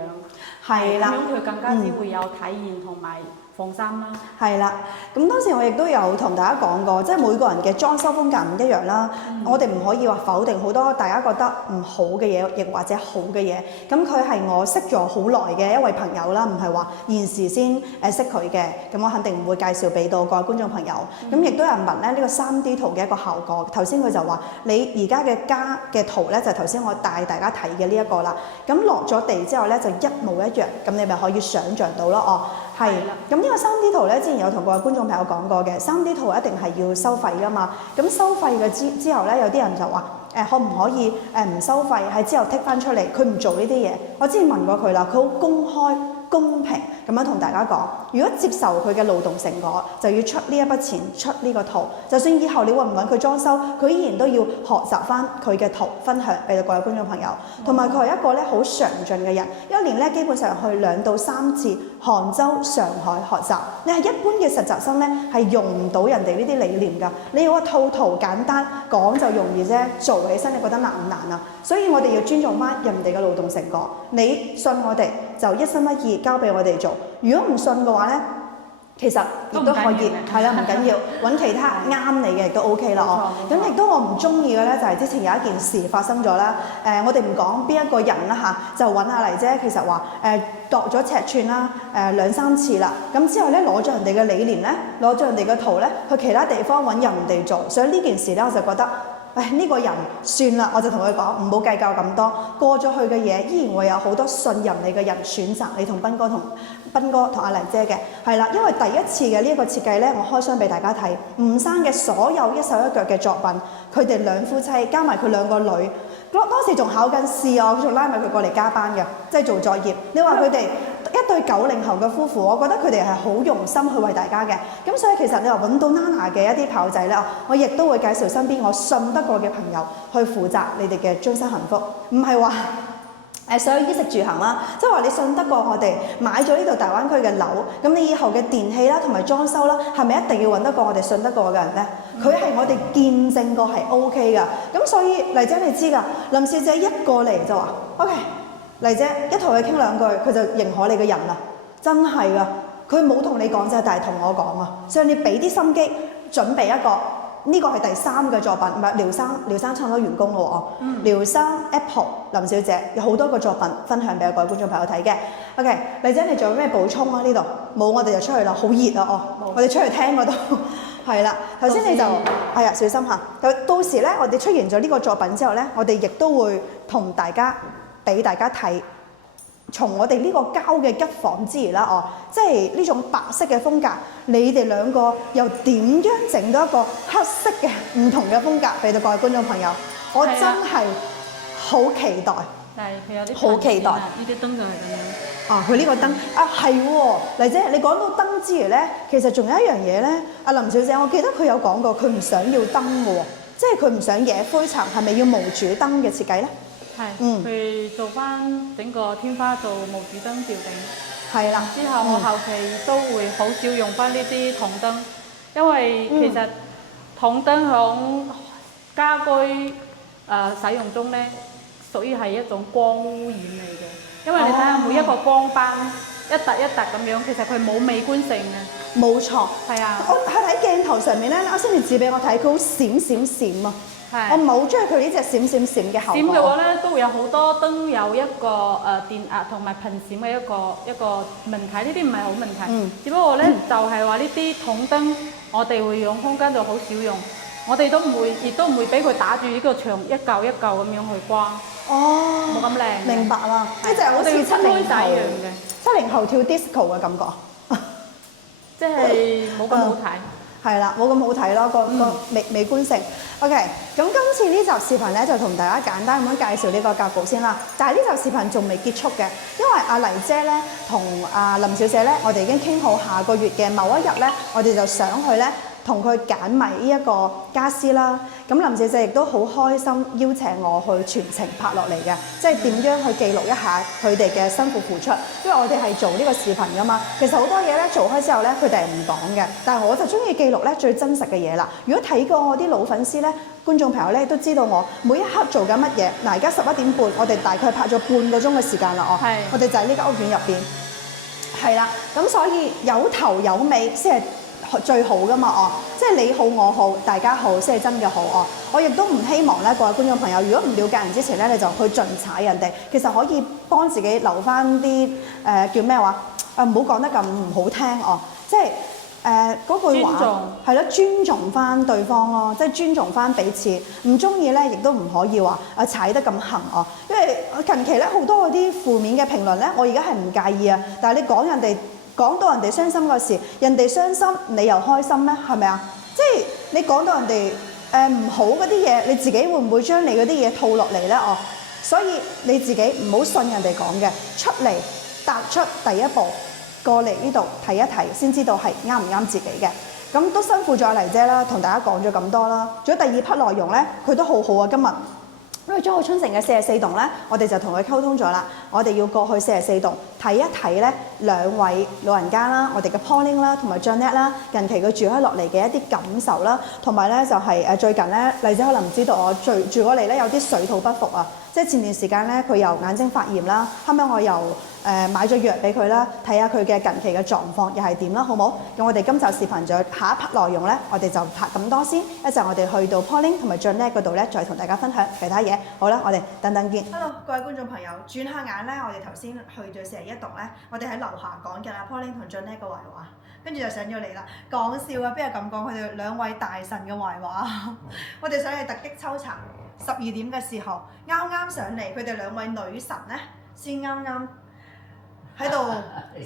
係啦，咁樣佢更加之會有體驗同埋放心啦。係啦，咁當時我亦都有同大家講過，即係每個人嘅裝修風格唔一樣啦。我哋唔可以話否定好多大家覺得唔好嘅嘢，亦或者好嘅嘢。咁佢係我識咗好耐嘅一位朋友啦，唔係話現時先識佢嘅。咁我肯定唔會介紹俾到各位觀眾朋友。咁亦都有人問咧呢個3D 圖嘅一個效果。頭先佢就話你而家嘅家嘅圖咧，就頭先我帶大家睇嘅呢一個啦。咁落咗地之後咧，就一模一樣。咁你咪可以想像到咯，哦。係啦，咁呢個3D 圖咧，之前有同各位觀眾朋友講過嘅，3D 圖一定係要收費噶嘛。咁收費嘅之後咧，有啲人就話可唔可以唔收費，喺之後剔翻出嚟，佢唔做呢啲嘢。我之前問過佢啦，佢好公開公平咁樣同大家講，如果接受佢嘅勞動成果，就要出呢一筆錢，出呢個圖。就算以後你揾唔揾佢裝修，佢依然都要學習翻佢嘅圖，分享俾各位觀眾朋友。同埋佢係一個咧好詳盡嘅人，一年咧基本上去2到3次杭州、上海學習。你係一般嘅實習生咧，係用唔到人哋呢啲理念㗎。你要話套圖簡單講就容易啫，做起身你覺得難唔難啊？所以我哋要尊重翻人哋嘅勞動成果。你信我哋就一心一意交俾我哋做。如果唔信嘅話咧，其實亦都可以係啦，唔緊要，揾其他啱你嘅亦都 OK 啦哦。咁亦都我唔中意嘅咧，就係之前有一件事發生咗啦。我哋唔講邊一個人啦嚇，就揾阿黎姐，其實話度咗尺寸啦，2、3次啦。咁之後咧攞咗人哋嘅理念咧，攞咗人哋嘅圖咧，去其他地方揾人哋做。所以呢件事咧，我就覺得。呢個人算啦，我就同佢講唔好計較咁多，過咗去嘅嘢依然會有好多信任你嘅人選擇你同斌哥同阿黎姐嘅，係啦，因為第一次嘅呢一個設計咧，我開箱俾大家睇，吳生嘅所有一手一腳嘅作品，佢哋2夫妻加埋佢2個女，當時仲考緊試啊，我仲拉埋佢過嚟加班嘅，即係做作業。你話佢哋一對90後嘅夫婦，我覺得佢哋係好用心去為大家嘅。咁所以其實你話揾到 Nana 嘅一啲朋友仔咧，我亦都會介紹身邊我信得過嘅朋友去負責你哋嘅終身幸福，唔係話所有衣食住行啦，即係話你信得過我哋買咗呢度大灣區嘅樓，咁你以後嘅電器啦同埋裝修啦，係咪一定要揾得過我哋信得過嘅人咧？佢係我哋見證過係 OK 㗎，咁所以黎姐你知㗎，林小姐一過嚟就話 OK。黎姐一同佢傾2句，佢就認可你嘅人啦，真係㗎。佢冇同你講啫，但係同我講啊。所以你俾啲心機，準備一個呢個係第3個作品，唔係廖生差唔多完工咯喎。廖生 Apple 林小姐有好多個作品分享俾各位觀眾朋友睇嘅。OK， 黎姐你仲有咩補充啊？呢度冇，我哋就出去啦，好熱啊！我哋出去廳嗰度係啦。頭先你就係啊，小心嚇。到時咧，我哋出完咗呢個作品之後咧，我哋亦都會同大家。俾大家睇，從我哋呢個膠嘅吉房之餘啦，即係呢種白色嘅風格，你哋2個又點樣整到一個黑色嘅唔同嘅風格俾到各位觀眾朋友？我真係好期待，但係佢有啲好期待。呢啲燈就係咁樣。佢呢個燈係喎，黎姐，你講到燈之餘咧，其實仲有一樣嘢咧，阿林小姐，我記得佢有講過，佢唔想要燈嘅喎，即係佢唔想惹灰塵，係咪要無主燈嘅設計咧？係，佢做翻整個天花做無主燈吊頂。係啦，之後我後期都會好少用翻呢啲筒燈，因為其實筒燈響家居使用中咧，屬於係一種光污染嚟嘅。因為你睇下每一個光斑一突一突咁樣，其實佢冇美觀性嘅。冇錯，係啊。我喺鏡頭上面咧，啱先你指俾我睇，佢好閃閃閃啊！我唔係好中意佢呢隻閃閃閃嘅效果。閃嘅話咧，都會有好多燈有一個電壓同埋頻閃嘅一個問題，呢啲唔係好問題。只不過咧就係話呢啲筒燈，我哋會用空間就好少用，我哋都唔會，亦都唔會俾佢打住呢個牆一嚿一嚿咁樣去光。冇咁靚。明白啦，即係好似70後跳 disco 嘅感覺，即係冇咁好睇。係啦，冇咁好睇咯，個美觀性。OK， 咁今次呢集視頻咧就同大家簡單咁樣介紹呢個格局先啦。但係呢集視頻仲未結束嘅，因為阿黎姐咧同阿林小姐咧，我哋已經傾好下個月嘅某一日咧，我哋就上去咧同佢揀埋呢一個家私啦。咁林小姐亦都好開心邀請我去全程拍落嚟嘅，即係點樣去記錄一下佢哋嘅辛苦付出。因為我哋係做呢個視頻噶嘛，其實好多嘢咧做開之後咧，佢哋係唔講嘅。但係我就中意記錄咧最真實嘅嘢啦。如果睇過我啲老粉絲咧，觀眾朋友咧都知道我每一刻做緊乜嘢。嗱，而家11點半，我哋大概拍咗半個鐘嘅時間啦。我哋就喺呢間屋苑入邊。係啦，咁所以有頭有尾先係最好噶嘛哦，即係你好我好大家好先係真嘅好哦。我亦都唔希望咧各位觀眾朋友，如果唔了解人之前咧，你就去盡踩人哋，其實可以幫自己留翻啲叫咩話唔好講得咁唔好聽哦，即係嗰句話係咯，尊重翻對方咯，即係尊重翻彼此。唔中意咧，亦都唔可以話踩得咁行哦，因為近期咧好多嗰啲負面嘅評論咧，我而家係唔介意啊，但係你講人哋。講到人哋傷心嗰時，人哋傷心，你又開心咩？係咪啊？即係你講到人哋唔好嗰啲嘢，你自己會唔會將你嗰啲嘢套落嚟咧？哦，所以你自己唔好信人哋講嘅，出嚟踏出第一步，過嚟呢度睇一睇，先知道係啱唔啱自己嘅。咁都辛苦咗阿黎姐啦，同大家講咗咁多啦。仲有第二 part 內容咧，佢都好好啊，今日。因為中澳春城嘅44棟咧，我哋就同佢溝通咗啦。我哋要過去44棟睇一睇咧，兩位老人家啦，我哋嘅 Pauline 啦，同埋 Janet 啦，近期佢住開落嚟嘅一啲感受啦，同埋咧就係最近咧，麗姐可能唔知道我住過嚟咧有啲水土不服啊，即係前段時間咧佢又眼睛發炎啦，後尾我又買咗藥俾佢啦，睇下佢嘅近期嘅狀況又係點啦，好冇？咁我哋今集視頻仲有下一 part 內容咧，我哋就拍咁多先，一陣我哋去到 Pauline 同埋 Janet 嗰度咧，再同大家分享其他嘢。好啦，我哋等等見。Hello， 各位觀眾朋友，轉下眼咧，我哋頭先去咗41棟咧，我哋喺樓下講緊阿 Pauline 同 Janet 嘅壞話，跟住就上咗嚟啦。講笑啊，邊有咁講？佢哋兩位大神嘅壞話，我哋想去突擊抽查。12點嘅時候，啱啱上嚟，佢哋兩位女神咧，先啱啱喺度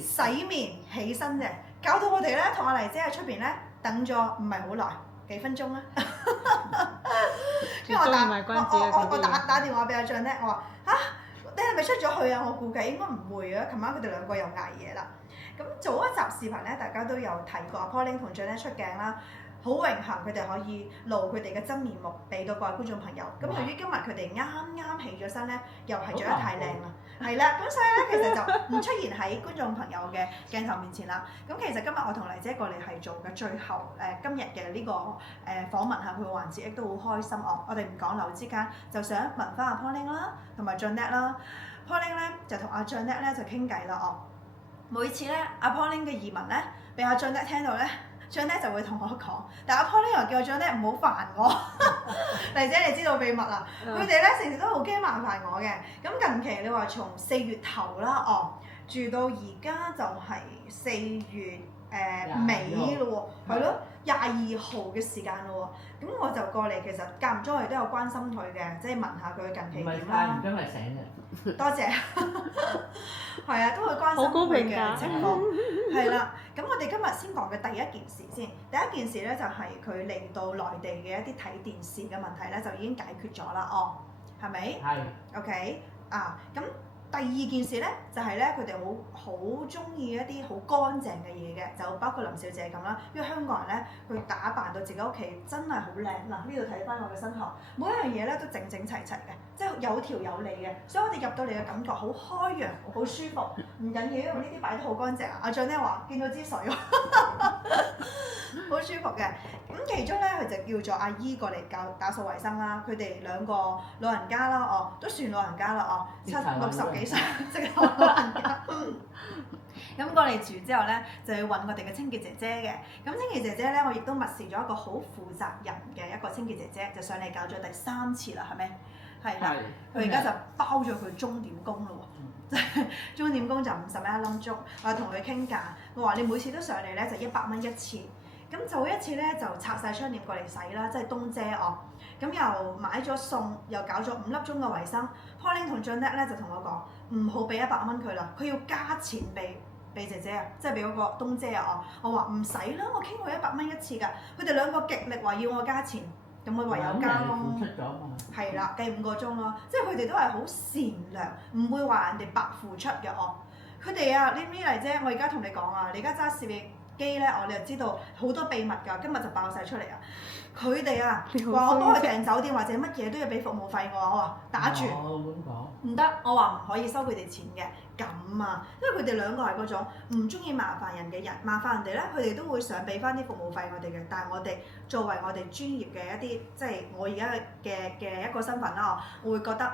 洗面起身啫，搞到我哋咧同阿黎姐喺出邊咧等咗唔係好耐，幾分鐘啦。跟住我打電話俾阿張咧，我話嚇你係咪出咗去啊？我估計應該唔會啊。琴晚佢哋兩個又捱夜啦。咁早一集視頻咧，大家都有睇過阿 Pauline 同張咧出鏡啦。好榮幸佢哋可以露佢哋嘅真面目俾到各位觀眾朋友。咁由於今日佢哋啱啱起咗身咧，又係着得太靚啦，係啦，咁所以咧其實就唔出現喺觀眾朋友嘅鏡頭面前啦。咁其實今日我同黎姐過嚟係做嘅最後今日嘅呢個訪問下佢嘅環節，亦都好開心哦。我哋唔講樓之間，就想問翻阿 Pauline 啦，同埋 Janet 啦。Pauline 咧就同阿 Janet 咧就傾偈啦哦。每次咧阿 Pauline 嘅疑問咧，俾阿 Janet 聽到咧。Janet 就會同我講，但阿 Pauline 又叫我 Janet 唔好煩我。黎姐你知道秘密啦，佢哋咧成日都好驚麻煩我嘅。咁近期你話從4月頭啦，哦，住到而家就係4月尾咯喎，係咯，22號嘅時間咯喎。咁我就過嚟，其實間唔中我哋都有關心佢嘅，即係問下佢近期點啦。唔係，今日醒嘅。多謝。係啊，都會關心佢嘅情況。係啦，咁我哋今日先講嘅第一件事先。第一件事咧就係佢嚟到內地嘅一啲睇電視嘅問題咧，就已經解決咗啦。哦，係咪？係。OK，咁。第二件事咧，就係咧佢哋好中意一啲好乾淨嘅嘢嘅，就包括林小姐咁啦。因為香港人咧，佢打扮到自己屋企真係好靚。嗱，呢度睇翻我嘅身後，每一樣嘢咧都整整齊齊嘅，即係有條有理嘅。所以我哋入到嚟嘅感覺好開揚，好舒服。唔緊要，因為呢啲擺得好乾淨。阿張咧話見到支水喎，好舒服嘅。咁其中咧，佢就叫咗阿姨過嚟打掃衞生啦。佢哋兩個老人家啦，哦，都算老人家啦，哦，60幾歲，即係老人家。咁過嚟住之後咧，就要揾我哋嘅清潔姐姐嘅。咁清潔姐姐咧，我亦都密視咗一個好負責任嘅一個清潔姐姐，就上嚟搞咗第3次啦，係咪？係啦，佢而家就包咗佢鐘點工咯喎，即係鐘點工就51粒鐘。我同佢傾價，我話你每次都上嚟咧就100蚊一次。咁就一次咧就拆晒窗簾過嚟洗啦，即係冬遮哦。咁又買咗餸，又搞咗5粒鐘嘅衞生。Pauline 同 Janet 咧就同我講，唔好俾100蚊佢啦，佢要加錢俾姐姐啊，即係俾嗰個冬遮啊。我話唔使啦，我傾過100蚊一次㗎。佢哋兩個極力話要我加錢，咁我唯有加咯。付出咗嘛。係啦，計5個鐘咯，即係佢哋都係好善良，唔會話人哋白付出嘅哦。佢哋啊，呢啲嚟啫，我而家同你講啊，你而家揸攝影機咧，我哋就知道好多秘密㗎，今日就爆晒出嚟啊！佢哋啊話我幫佢訂酒店或者乜嘢都要俾服務費我話打住，唔得，我話唔可以收佢哋錢嘅，咁啊，因為佢哋兩個係嗰種唔中意麻煩人嘅人，麻煩人哋咧，佢哋都會想俾翻啲服務費我哋嘅，但係我哋作為我哋專業嘅一啲，即係我而家嘅一個身份啦，我會覺得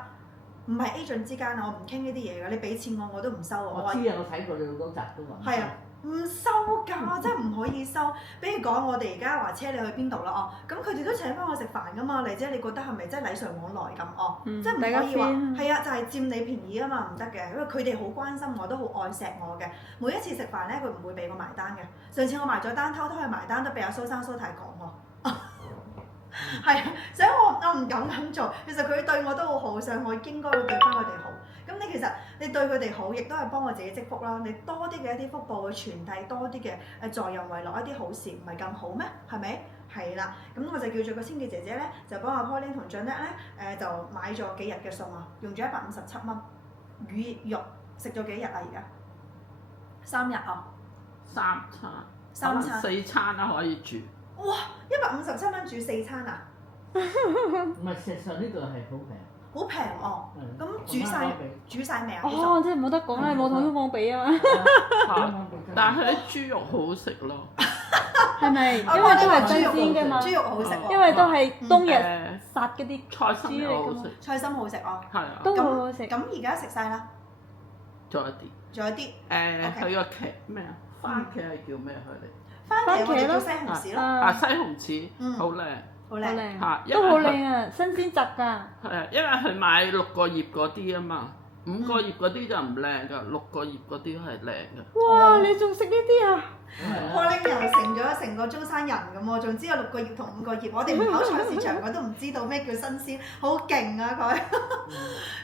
唔係 agent 之間啊，我唔傾呢啲嘢㗎。你俾錢我都唔收我知啊，我睇過你好多集都話。係啊，唔收㗎，真係唔可以收。比如講，我哋而家話車你去邊度啦哦，咁佢哋都請翻我食飯㗎嘛，嚟姐你覺得係咪真係禮尚往來咁哦？即係唔可以話係啊，就係佔你便宜啊嘛，唔得嘅，因為佢哋好關心我，都好愛錫我嘅。每一次食飯咧，佢唔會俾我埋單嘅。上次我埋咗單，偷偷去埋單都俾阿蘇生蘇太講喎。係啊，所以我唔敢咁做。其實佢對我都好好，所以我應該會對翻佢哋好。咁你其實你對佢哋好，亦都係幫我自己積福啦。你多啲嘅一啲福報去傳遞，多啲嘅助人為樂一啲好事，唔係更好咩？係咪？係啦，咁我就叫做個清潔姐姐咧，就幫阿 Pauline 同 Janet 咧就買咗幾日嘅餸啊，用咗157蚊魚肉，食咗幾日啊？而家3日啊，3餐4餐啦可以煮。哇！157蚊煮4餐啊！唔係，事實上呢度係好平。好平哦，咁煮晒未啊？哦，即係冇得講啦，冇同香港比啊嘛。但係啲豬肉好好食咯。係咪？因為都係新鮮嘅嘛。豬肉好食喎。因為都係冬日殺嗰啲菜心又好食。菜心好食哦。係啊。都好好食。咁而家食晒啦。仲有啲。仲有啲。佢個茄咩啊？番茄係叫咩佢哋？番茄我哋叫西紅柿咯。西紅柿好靚。好靚。都好靚啊！新鮮摘㗎。係啊，因為佢買6個葉嗰啲啊嘛，5個葉嗰啲就唔靚㗎，6個葉嗰啲係靚㗎。哇！你仲食呢啲啊？我拎又成個中山人咁喎，仲知有6個葉同5個葉，我哋唔跑菜市場我都唔知道咩叫新鮮，好勁啊佢，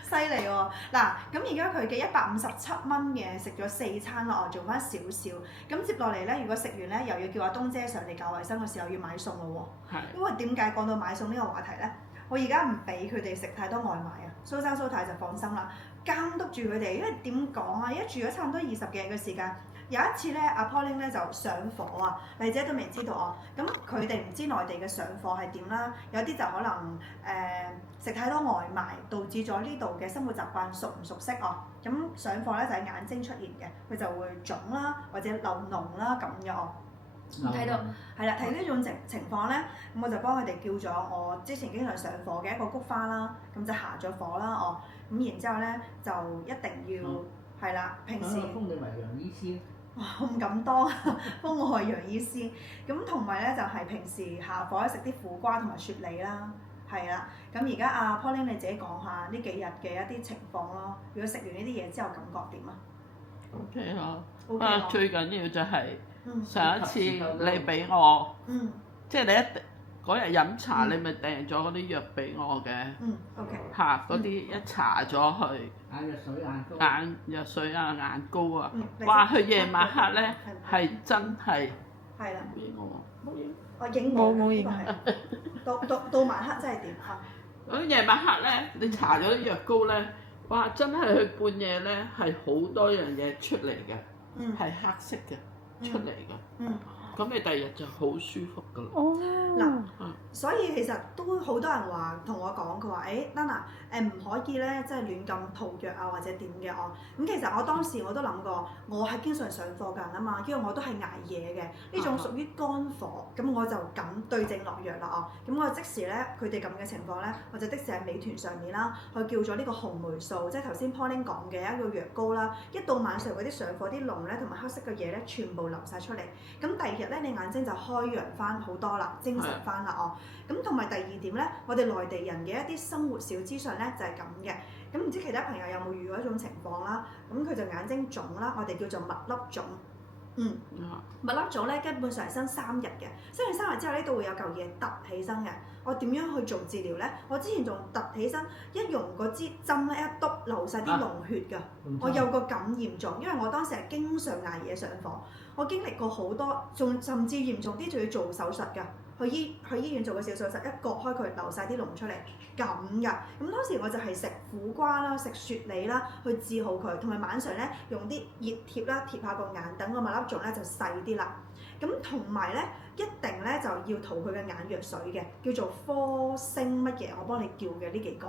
犀利喎！嗱，咁而家佢嘅157蚊嘅食咗4餐啦，我做翻少少，咁接落嚟咧，如果食完咧，又要叫阿東姐上嚟教衞生嘅時候要買餸咯喎。係。因為點解講到買餸呢個話題咧？我而家唔俾佢哋食太多外賣啊，蘇生蘇太就放心啦，監督住佢哋，因為點講啊？而家住咗差唔多20幾日嘅時間。有一次咧，阿 Pauline 咧就上火啊，麗姐都未知道哦。咁佢哋唔知內地嘅上火係點啦，有啲就可能食太多外賣，導致咗呢度嘅生活習慣熟唔熟悉哦。咁上火咧就係眼睛出現嘅，佢就會腫啦，或者流膿啦咁樣哦。睇到係啦，睇呢種情況咧，咁我就幫佢哋叫咗我之前經常上火嘅一個菊花啦，咁就下咗火啦哦。咁然之後咧就一定要係啦，平時封你為楊醫師。我唔敢當，封我係楊醫師。咁同埋咧就係平時下火食啲苦瓜同埋雪梨啦，係啦。咁而家阿 Pauline 你自己講下呢幾日嘅一啲情況咯。如果食完呢啲嘢之後感覺點啊 ？OK 咯。 OK 啊，最緊要就係上一次你俾我，即係你嗰日飲茶，你咪訂咗嗰啲藥俾我嘅。OK。嗰啲一搽咗去。眼藥水、眼膏。眼藥水啊，眼膏啊，哇！佢夜晚黑咧係真係。係啦。影我冇影。我影冇影。到晚黑真係點啊？咁夜晚黑咧，你搽咗啲藥膏咧，哇！真係佢半夜咧係好多樣嘢出嚟嘅，係黑色嘅出嚟嘅。咁你第二日就好舒服噶啦。嗱，所以其實都好多人話同我講，佢話Nana 唔可以咧，即係亂咁塗藥啊或者點嘅哦。咁其實我當時我都諗過，我係經常上課嘅人啊嘛，因為我都係捱夜嘅，呢種屬於肝火，咁我就咁對症落藥啦哦。咁我即時咧，佢哋咁嘅情況咧，我就的士喺美團上面啦，佢叫咗呢個紅霉素，即係頭先 Pauline 講嘅一個藥膏啦。一到晚上嗰啲上火啲膿咧同埋黑色嘅嘢咧，全部流晒出嚟。咁第二日咧，你眼睛就開揚翻好多啦，精神翻啦哦。咁同埋第二點咧，我哋內地人嘅一啲生活小資訊咧就係咁嘅。咁唔知其他朋友有冇遇過一種情況啦？咁佢就眼睛腫啦，我哋叫做蜜粒腫。蜜粒腫咧根本上係生3日嘅，生完3日之後呢度會有嚿嘢突起身嘅。我點樣去做治療咧？我之前仲突起身，一用嗰支針咧一篤流晒啲膿血㗎。我有個咁嚴重，因為我當時係經常捱夜上火，我經歷過好多，仲甚至嚴重啲，仲要做手術㗎。去醫院做個小手術，一割開佢流晒啲膿出嚟，咁㗎。咁當時我就係食苦瓜啦，食雪梨啦，去治好佢，同埋晚上咧用啲熱貼啦貼下個眼，等個蜜粒腫咧就細啲啦。咁同埋咧一定咧就要塗佢嘅眼藥水嘅，叫做科星乜嘢，我幫你叫嘅呢幾個。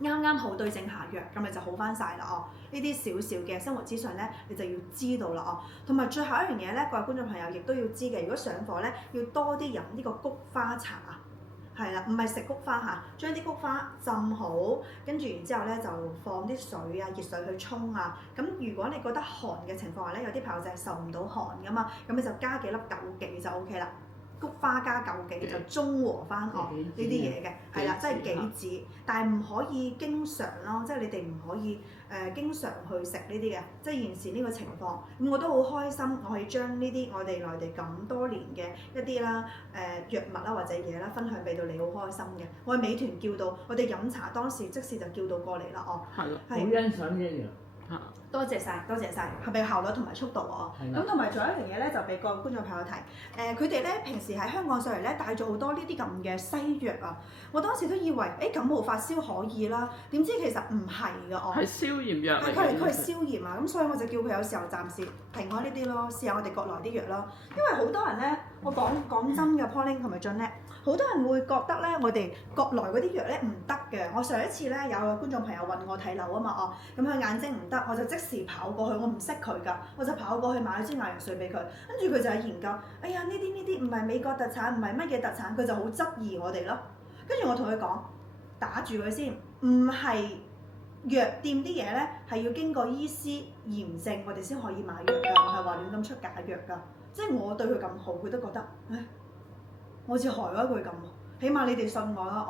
啱啱好對症下藥，咁咪就好翻晒啦哦！呢啲少少嘅生活資訊咧，你就要知道啦哦。同埋最後一樣嘢咧，各位觀眾朋友亦都要知嘅，如果上火咧，要多啲飲呢個菊花茶。係啦，唔係食菊花嚇，將啲菊花浸好，跟住然之後咧就放啲水啊、熱水去沖啊。咁如果你覺得寒嘅情況下咧，有啲朋友就係受唔到寒噶嘛，咁你就加幾粒枸杞就 O K 啦。菊花加枸杞就中和翻呢啲嘢嘅，係啦，即係杞子，但係唔可以經常咯，即係你哋唔可以經常去食呢啲嘅，即係現時呢個情況。咁我都好開心，我可以將呢啲我哋內地咁多年嘅一啲啦藥物啦或者嘢啦分享俾到你，好開心嘅。我喺美團叫到，我哋飲茶當時即時就叫到過嚟啦，係咯，好欣賞呢一樣。多謝晒，多謝晒，係咪效率同埋速度啊？咁同埋仲有一樣嘢咧，就俾個觀眾朋友睇。佢哋咧平時喺香港上嚟咧帶咗好多呢啲咁嘅西藥啊！我當時都以為感冒發燒可以啦，點知其實唔係㗎哦。係消炎藥嚟嘅。佢係消炎啊，咁所以我就叫佢有時候暫時停開呢啲咯，試下我哋國內啲藥咯。因為好多人咧，我講真嘅 Pauline 同埋 Jeanette，好多人會覺得咧，我哋國內嗰啲藥咧唔得嘅。我上一次咧有個觀眾朋友揾我睇樓啊嘛，咁佢眼睛唔得，我就即時跑過去，我唔識佢㗎，我就跑過去買咗支眼藥水俾佢，跟住佢就喺研究，哎呀呢啲唔係美國特產，唔係乜嘢特產，佢就好質疑我哋咯。跟住我同佢講，打住佢先，唔係藥店啲嘢咧係要經過醫師驗證，我哋先可以買藥㗎，唔係話亂咁出假藥㗎。即係我對佢咁好，佢都覺得，唉，我好似害咗佢咁。起碼你哋信我啦，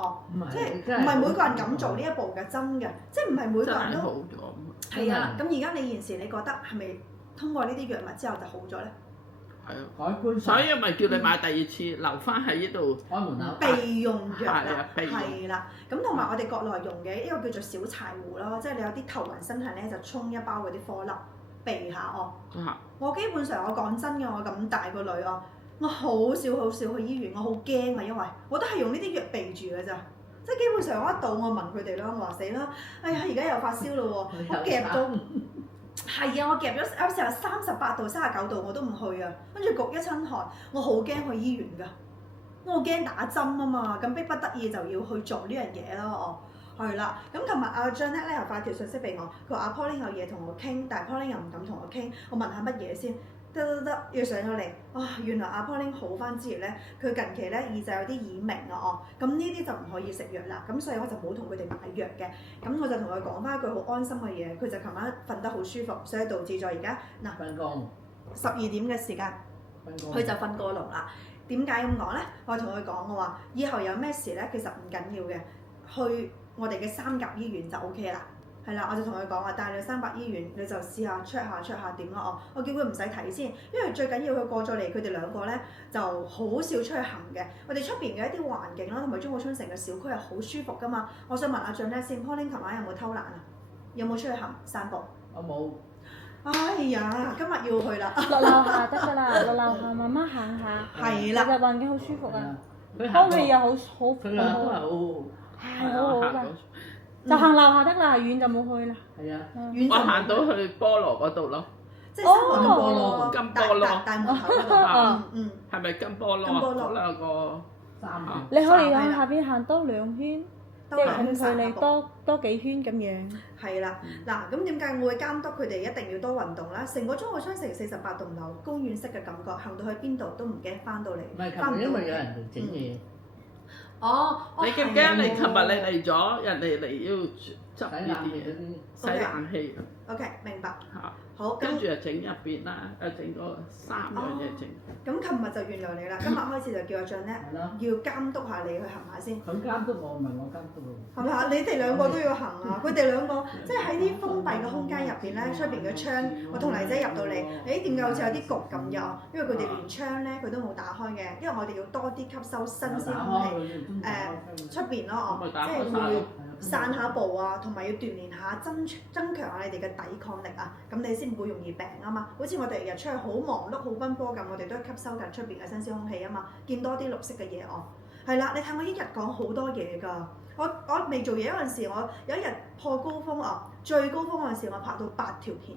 即係唔係每個人敢做呢一步嘅，真嘅，即係唔係每個人都好咗。係啊，咁而家你現時你覺得係咪通過呢啲藥物之後就好咗咧？係啊，海觀，所以咪叫你買第二次，留翻喺呢度開門口備用藥啦，係啦。咁同埋我哋國內用嘅一個叫做小柴胡咯，即係你有啲頭暈身痕咧，就沖一包嗰啲顆粒備下我基本上我講真嘅，我咁大個女我好少去醫院，我好驚啊，因為我都係用呢啲藥備住嘅咋，即係基本上我一到我問佢哋啦，我話死啦，哎呀而家又發燒咯喎，我夾到係啊，我夾咗有時候38度、39度我都唔去啊，跟住焗一親汗，我好驚去醫院㗎，我驚打針啊嘛，咁逼不得已就要去做呢樣嘢咯係啦，咁琴日阿 Jeanette 咧又發條信息俾我，佢話阿 Pauline 有嘢同我傾，但係 Pauline 又唔敢同我傾，我問下乜嘢先。得，要上咗嚟，原來阿 Pauline 好翻之餘咧，佢近期咧耳仔有啲耳鳴啊咁呢啲就唔可以食藥啦，咁所以我就冇同佢哋買藥嘅，咁我就同佢講翻一句好安心嘅嘢，佢就琴晚瞓得好舒服，所以導致咗而家瞓覺12點嘅時間，佢就瞓過籠啦。點解咁講咧？我同佢講我話，以後有咩事咧，其實唔緊要嘅，去我哋嘅三甲醫院就 OK 啦。係啦，我就同佢講話，帶你去三甲醫院，你就試下 check 下點咯我叫佢唔使睇先，因為最緊要佢過咗嚟，佢哋兩個咧就好少出去行嘅。我哋出邊嘅一啲環境啦，同埋中澳春城嘅小區係好舒服噶嘛。我想問阿俊咧先 ，Pauline 琴晚有冇偷懶啊？有冇出去行散步？我冇。哎呀，今日要去啦。落樓下得㗎啦，落樓下慢慢行下。係啦。其實環境好舒服啊，佢空氣又好佢行都係好係好好㗎。就行樓下得啦，遠就冇去啦。係啊，我行到去菠蘿嗰度咯，即係金菠蘿，金菠蘿大門口嗰度。係咪金菠蘿？嗰兩個3你可以向下邊行多2圈，即係咁距離多幾圈咁樣。係啦，嗱咁點解我會監督佢哋一定要多運動啦？成個中澳昌城48棟樓公園式嘅感覺，行到去邊度都唔驚翻到嚟。唔係，琴日因為有人嚟整嘢。你記唔記得你琴日你嚟咗，人哋嚟要執呢啲嘢，洗冷氣。OK， 明白。嚇。好，跟住又整入邊啦，又整嗰3樣嘢整。咁琴日就原諒你啦，今日開始就叫阿俊咧，要監督下你去行下先。佢監督我，唔係我監督佢。係咪啊？你哋兩個都要行啊！佢哋兩個即係喺啲封閉嘅空間入邊咧，出邊嘅窗，我同麗姐入到嚟，點解好似有啲焗咁嘅？因為佢哋連窗咧佢都冇打開嘅，因為我哋要多啲吸收新鮮空氣。出邊咯即係會散下步啊，同埋要鍛鍊下增強下你哋嘅抵抗力啊，咁你先唔會容易病啊嘛。好似我哋日出去好忙碌、好奔波咁，我哋都係吸收緊出邊嘅新鮮空氣啊嘛，見多啲綠色嘅嘢係啦，你睇我一日講好多嘢㗎。我未做嘢嗰陣時，我有一日破高峰最高峰嗰陣時我拍到8條片。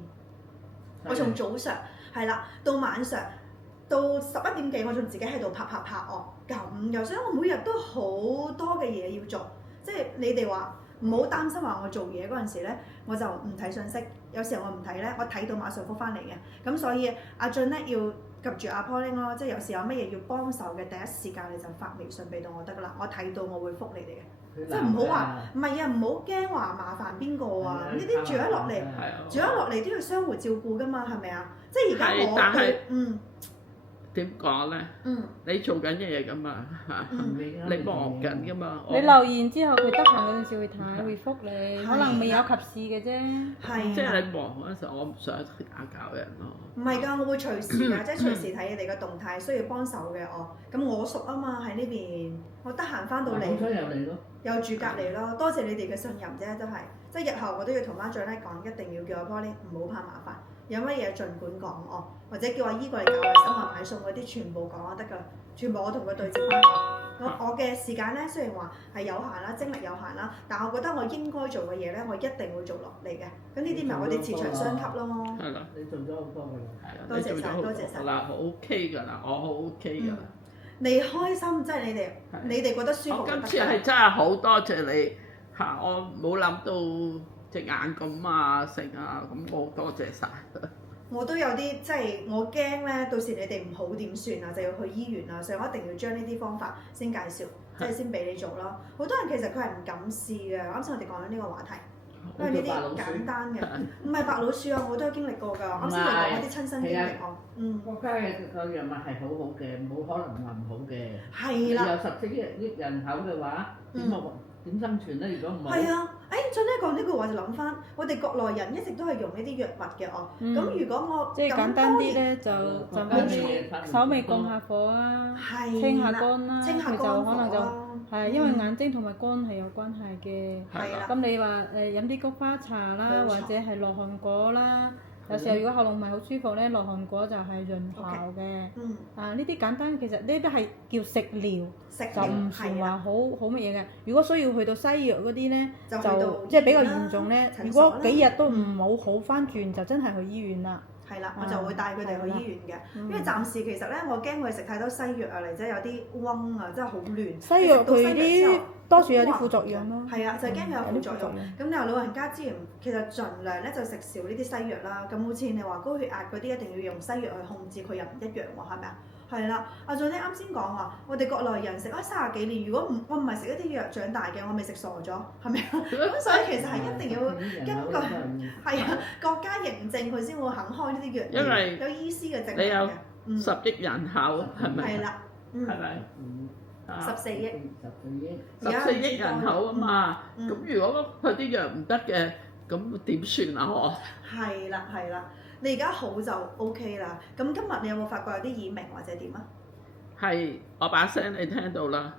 我從早上係啦到晚上到11點幾，我仲自己喺度拍咁樣，所以我每日都好多嘅嘢要做。即係你哋話唔好擔心話我做嘢嗰陣時咧，我就唔睇信息。有時候我唔睇咧，我睇到馬上覆翻嚟嘅。咁所以阿俊咧要及住阿 Pauline 咯，即係有時有乜嘢要幫手嘅，第一時間你就發微信俾到我得噶啦，我睇到我會覆你哋嘅。即係唔好話，唔係啊，唔好驚話麻煩邊個啊！呢啲住咗落嚟，住咗落嚟都要相互照顧噶嘛，係咪啊？即係而家我對點講咧？你做緊嘢㗎嘛嚇，你忙緊㗎嘛。你留言之後，佢得閒嗰陣時會睇會覆你，可能未有及時嘅啫。係。即係你忙嗰陣時，我唔想打攪人咯。唔係㗎，我會隨時㗎，即係隨時睇你哋嘅動態，需要幫手嘅我。咁我熟啊嘛，喺呢邊，我得閒翻到嚟。好想入嚟咯。有住隔離咯，多謝你哋嘅信任啫，都係。即係日後我都要同班長咧講，一定要叫阿 Pauline 唔好怕麻煩。有乜嘢盡管講我，或者叫阿姨過嚟教我手下買餸嗰啲，全部講就得㗎啦。全部我同佢對接翻講。我嘅時間咧，雖然話係有限啦，精力有限啦，但係我覺得我應該做嘅嘢咧，我一定會做落嚟嘅。咁呢啲咪我哋磁場相吸咯。係啦，你做咗好多㗎啦。係啊，多謝晒，多謝晒。嗱，好 OK 㗎啦，我好 OK 㗎啦。你開心，即係你哋覺得舒服。我今次係真係好多謝你嚇，我冇諗到隻眼咁啊成啊，咁我多謝晒。我都有啲即係我驚咧，到時你哋唔好點算啊，就要去醫院啊，所以我一定要將呢啲方法先介紹，即係先俾你做咯。好多人其實佢係唔敢試嘅，啱先我哋講緊呢個話題，因為呢啲簡單嘅，唔係白老鼠啊，我都有經歷過㗎。啱先你講嗰啲親身經歷我，國家嘅個藥物係好好嘅，冇可能話唔好嘅。係啦。有14億人口嘅話，點生存咧？如果唔係，係啊！再呢講呢句話就諗翻，我哋國內人一直都係用呢啲藥物嘅哦。咁如果我即係簡單啲咧，就嗰啲手尾降下火啊，清下肝啦，佢就可能就係因為眼睛同埋肝係有關係嘅。係啦。咁你話飲啲菊花茶啦，或者係羅漢果啦。有時候如果喉嚨唔係好舒服咧，羅漢果就係潤喉嘅。呢啲簡單，其實呢啲係叫食療，就唔算話好乜嘢嘅。如果需要去到西藥嗰啲咧，就即係比較嚴重咧。如果幾日都唔好翻轉，就真係去醫院啦。係啦，我就會帶佢哋去醫院嘅，因為暫時其實咧，我驚佢食太多西藥啊，嚟者有啲燴啊，真係好亂。西藥佢啲多數有啲副作用咯。係啊，就係驚佢有副作用。咁你話老人家之前其實盡量咧就食少呢啲西藥啦。咁好似你話高血壓嗰啲一定要用西藥去控制，佢又唔一樣喎，係咪啊？係啦，阿俊你啱先講話，我哋國內人食咗30幾年，如果我唔係食一啲藥長大嘅，我咪食傻咗，係咪啊？咁所以其實係一定要根據係啊國家認證，佢先會肯開呢啲藥，因為有醫師嘅證你有明嘅。10億人口係咪？係啦，係咪？14億。14億人口啊嘛，咁如果佢啲藥唔得嘅，咁點算啊？我係啦係啦。你而家好就 OK 啦。咁今日你有冇發覺有啲耳鳴或者點啊？係我把聲你聽到啦。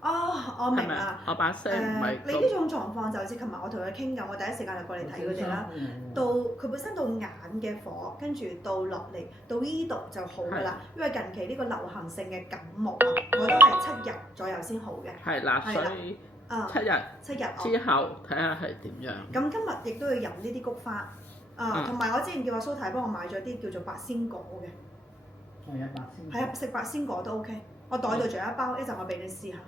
我明啦。我把聲唔係。你呢種狀況就好似琴日我同佢傾緊，我第一時間就過嚟睇佢哋啦。到佢本身到眼嘅火，跟住到落嚟到依度就好㗎啦。因為近期呢個流行性嘅感冒啊，我都係7日左右先好嘅。係啦，所以7日之後睇下係點樣。咁今日亦都要飲呢啲菊花。同埋我之前叫阿蘇太幫我買咗啲叫做白仙果嘅。係啊，白仙。係啊，食白仙果都 OK。我袋度仲有一包，一陣我俾你試下。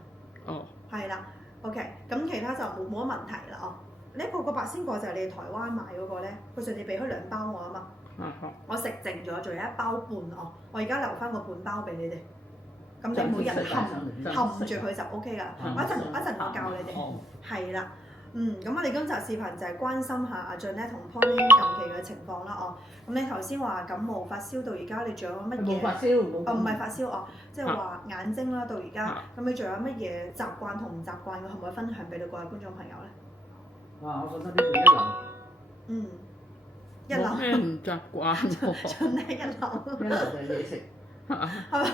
係啦 ，OK。咁其他就冇乜問題啦哦。呢一個白仙果就係你台灣買嗰個咧，佢上次俾開2包我啊嘛。我食剩咗，仲有1包半哦。我而家留翻個半包俾你哋。咁你每日含住佢就 OK 噶啦。一陣我教你哋。係啦。咁我哋今集視頻就係關心下阿俊咧同 Pauline 近期嘅情況啦，哦。咁你頭先話感冒發燒到而家，你仲有乜嘢？冇發燒，冇。唔係發燒即係話眼睛啦，到而家。咁你仲有乜嘢習慣同唔習慣嘅，可唔可以分享俾你各位觀眾朋友咧？哇！我覺得呢度一流。一流。冇咩唔習慣喎。真係一流。一流就係嘢食。係嘛？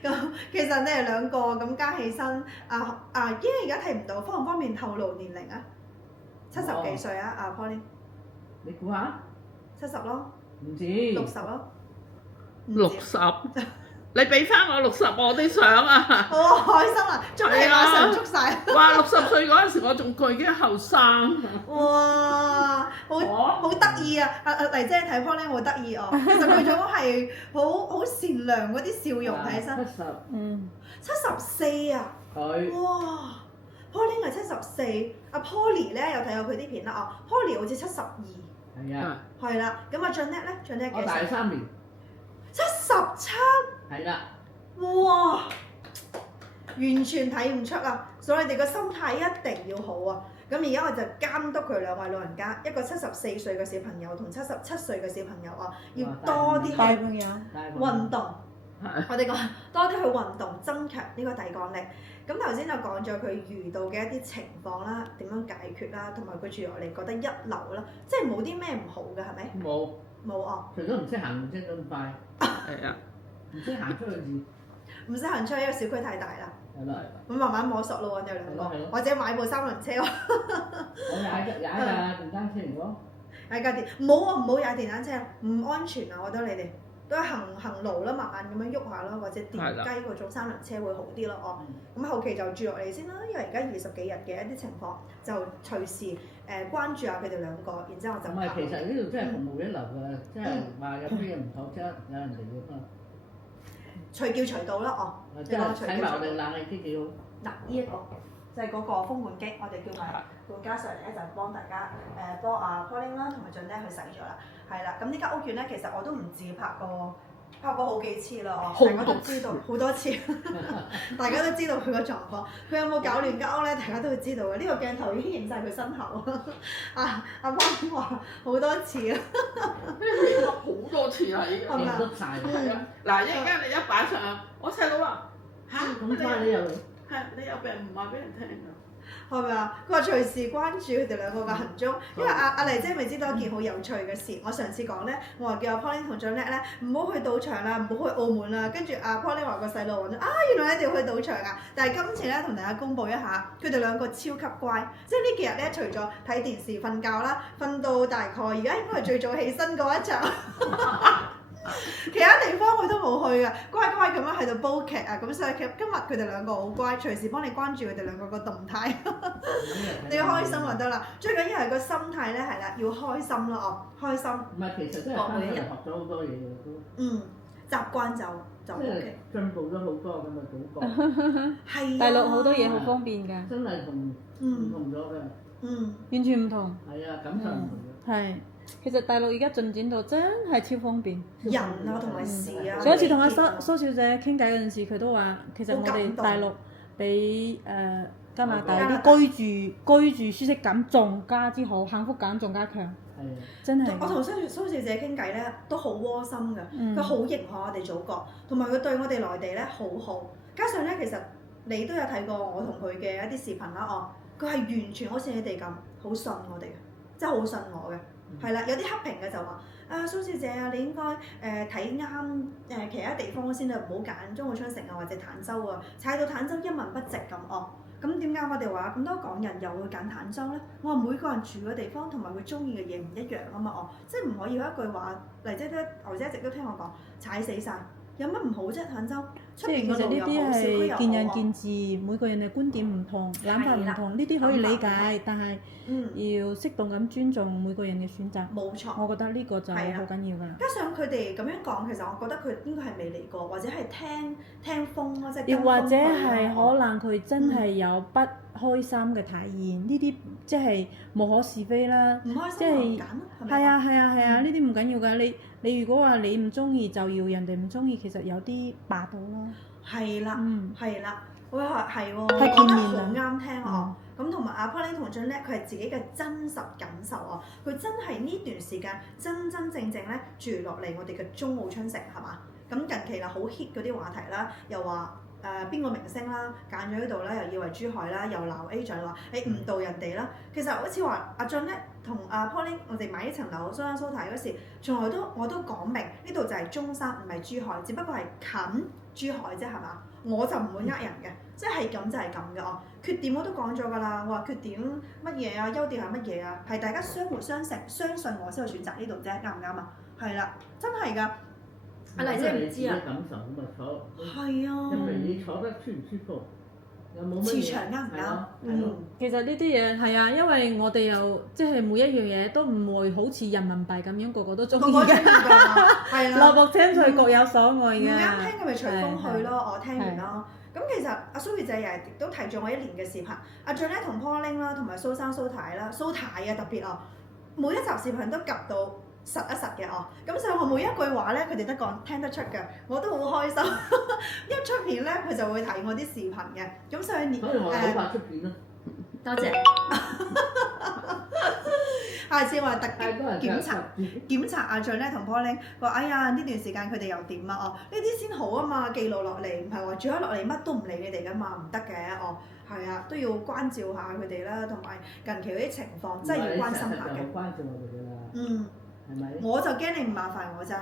咁其實你哋兩個咁加起身，因為而家睇唔到，方唔方便透露年齡啊？70幾歲啊？阿 Pauline。你估下？70咯。唔止。60咯。60。你俾翻我60我啲相啊！好開心啊！捉係馬上捉曬。哇！60歲嗰陣時，我仲佢已經後生。哇！好得意啊！麗姐睇 Pauline 好得意哦。其實佢種係好善良嗰啲笑容睇起身。74啊！佢。哇 ！Pauline 係74，阿 Polly 咧有睇過佢啲片啦哦。Polly 好似72。係啊。係啦，咁阿俊叻咧，俊叻幾歲？我大3年。77，係啦，哇！完全睇唔出啊！所以你哋個心態一定要好啊！咁而家我就監督佢兩位老人家，一個74歲嘅小朋友同77歲嘅小朋友啊，要多啲去大朋友，運動。我哋講多啲去運動，增強呢個抵抗力。咁頭先就講咗佢遇到嘅一啲情況啦，點樣解決啦，同埋佢住落嚟覺得一流啦，即係冇啲咩唔好嘅係咪？冇，冇哦，除咗唔識行唔識咁快，係啊，唔識行出去住，唔使行出去，因為小區太大啦。係啦，咁慢慢摸索咯，我哋兩個，或者買部3輪車喎。我踩架電單車如果，踩架唔好啊，唔好踩電單車，唔安全啊！我覺得你哋都係行路啦，慢慢咁樣喐下啦，或者電雞嗰種3輪車會好啲咯，哦。咁後期就住落嚟先啦，因為而家20幾日嘅一啲情況，就隨時關注下佢哋兩個，然之後就唔係，其實呢度真係服務一流㗎，即係話有啲嘢唔妥，即刻有人嚟㗎嘛。隨叫隨到啦，哦。即係睇埋我哋冷氣機幾好。嗱，呢一個就係嗰個風換機，我哋叫埋顧家上嚟咧，就幫大家幫阿 Pauline 啦同埋俊咧去洗咗啦，係啦。咁呢間屋苑咧，其實我都唔止拍過好幾次啦，哦，大家都知道好多次，大家都知道佢個狀況，佢有冇搞亂間屋咧？大家都會知道嘅。呢個鏡頭已經影晒佢身後，阿 Pauline 話好多次啦，好多次啦已經。認得晒。係啊，嗱一陣間你一擺上，我細佬話嚇咁快你又嚟？係你有病唔話俾人聽㗎。係咪啊？佢話隨時關注佢哋兩個嘅行蹤，因為阿麗姐咪知道一件好有趣嘅事。我上次講咧，我話叫阿 Pauline 同俊叻咧唔好去賭場啦，唔好去澳門啦。跟住阿 Pauline 話個細路話原來一定要去賭場啊！但係今次咧同大家公佈一下，佢哋兩個超級乖，即係呢幾日咧除咗睇電視瞓覺啦，瞓到大概而家應該係最早起身嗰一場。其他地方佢都冇去嘅，乖乖咁樣喺度煲劇啊！咁所以今日佢哋兩個好乖，隨時幫你關注佢哋兩個個動態。你要開心就得啦，最緊要係個心態咧係啦，要開心咯哦，開心。唔係，其實真係翻嚟學咗好多嘢嘅都。習慣就 OK。進步咗好多咁嘅祖國。係啊。大陸好多嘢好方便㗎。真係唔同咗㗎。完全唔同。係啊，感受唔同咗。係。其實大陸而家進展到真係超方便，人啊同埋事啊。上一次同阿蘇小姐傾偈嗰陣時，佢都話其實我哋大陸比加拿大啲居住舒適感仲加之好，幸福感仲加強。係啊，真係。我同蘇小姐傾偈咧，都好窩心㗎。佢好認可我哋祖國，同埋佢對我哋內地咧好好。加上咧，其實你都有睇過我同佢嘅一啲視頻啦，哦，佢係完全好似你哋咁，好信我哋嘅，真係好信我嘅。係啦，有啲黑屏嘅就話蘇小姐啊，你應該睇啱其他地方先啊，唔好揀中澳昌城啊或者坦洲啊，踩到坦洲一文不值咁哦。咁點解我哋話咁多港人又會揀坦洲咧？我話每個人住嘅地方同埋佢中意嘅嘢唔一樣啊嘛哦，即係唔可以有一句話嚟，即係牛姐一直都聽我講踩死晒，有乜唔好啫？坦洲出邊嗰度又好，小區又好，見仁見智，每個人嘅觀點唔同，諗法唔同，呢啲可以理解，但係要適當咁尊重每個人嘅選擇。冇錯，我覺得呢個就係好緊要㗎啦。加上佢哋咁樣講，其實我覺得佢應該係未嚟過，或者係聽風咯，即係亦或者係可能佢真係有不開心嘅體驗，呢啲即係無可是非啦。唔開心即係唔揀咯，係咪？係啊，呢啲唔緊要㗎。你如果話你唔中意就要人哋唔中意，其實有啲霸道咯。係啦，係啦，我話係喎，太講得片面啦好啱聽哦。咁同埋阿 Pauline 同俊咧，佢係自己嘅真實感受啊！佢真係呢段時間真真正正咧住落嚟我哋嘅中澳春城係嘛？咁近期啦好 hit 嗰啲話題啦，又話邊個明星啦揀咗呢度啦，又以為珠海啦，又鬧 agent 話你誤導人哋啦。其實好似話阿俊咧同阿 Pauline 我哋買呢層樓蘇生蘇太嗰時，從來我都講明呢度就係中山唔係珠海，只不過係近珠海啫係嘛？我就唔會呃人嘅，即係咁就係咁嘅哦。缺點我都講咗㗎啦，我話缺點乜嘢啊，優點係乜嘢啊，係大家相互相成，相信我先去選擇呢度啫，啱唔啱啊？係啦，真係㗎。阿麗姐唔知啊。感受咁啊坐。係啊。因為你坐得舒唔舒服，有冇乜嘢？磁場啱唔啱？其實呢啲嘢係啊，因為我哋又即係每一樣嘢都唔會好似人民幣咁樣個個都中意嘅。係啦。蘿蔔青菜各有所愛嘅。唔啱聽嘅咪隨風去咯，我聽完咯。咁其實阿蘇月姐又亦都睇咗我1年嘅視頻，阿俊咧同 Pauline 啦，同埋蘇生蘇太啦，蘇太啊特別啊，每一集視頻都夾到實一實嘅哦。咁所以我每一句話咧，佢哋都講聽得出嘅，我都好開心。一出片咧，佢就會睇我啲視頻嘅，咁所以所以我好快出片咯。多謝。下次我係特級檢查阿俊咧同 Pauline 話：哎呀呢段時間佢哋又點啊？哦，呢啲先好啊嘛，記錄落嚟，唔係話住咗落嚟乜都唔理你哋噶嘛，唔得嘅哦。係啊，都要關照下佢哋啦，同埋近期嗰啲情況真係要關心下嘅。關照我哋㗎啦。嗯，係咪？我就驚你唔麻煩我咋。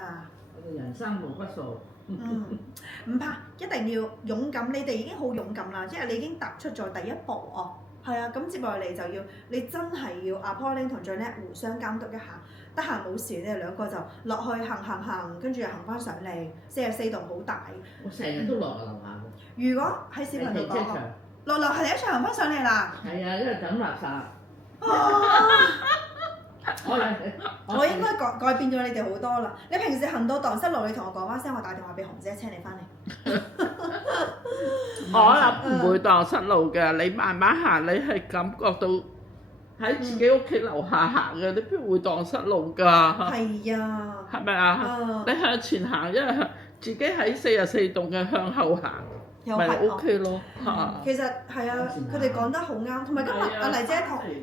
我哋人生路不熟。唔怕，一定要勇敢。你哋已經好勇敢啦，因為你已經踏出咗第一步哦。係啊，咁接落嚟就要你真係要阿 Pauline 同 Janet 互相監督一下。得閒冇事，你哋兩個就落去行，跟住又行翻上嚟。44度好大。我成日都落樓下嘅。如果喺視頻度講，落樓係一場行翻上嚟啦。係啊，因為抌垃圾。我應該改變咗你哋好多啦。你平時行到蕩失路，你同我講翻聲，我打電話俾紅姐車你翻嚟。我諗唔會蕩失路嘅，你慢慢行，你係感覺到喺自己屋企樓下行嘅，你邊會蕩失路㗎？係啊。係咪啊？你向前行，因為自己喺44棟嘅向後行，咪 OK 咯嚇。其實係啊，佢哋講得好啱，同埋今日阿麗姐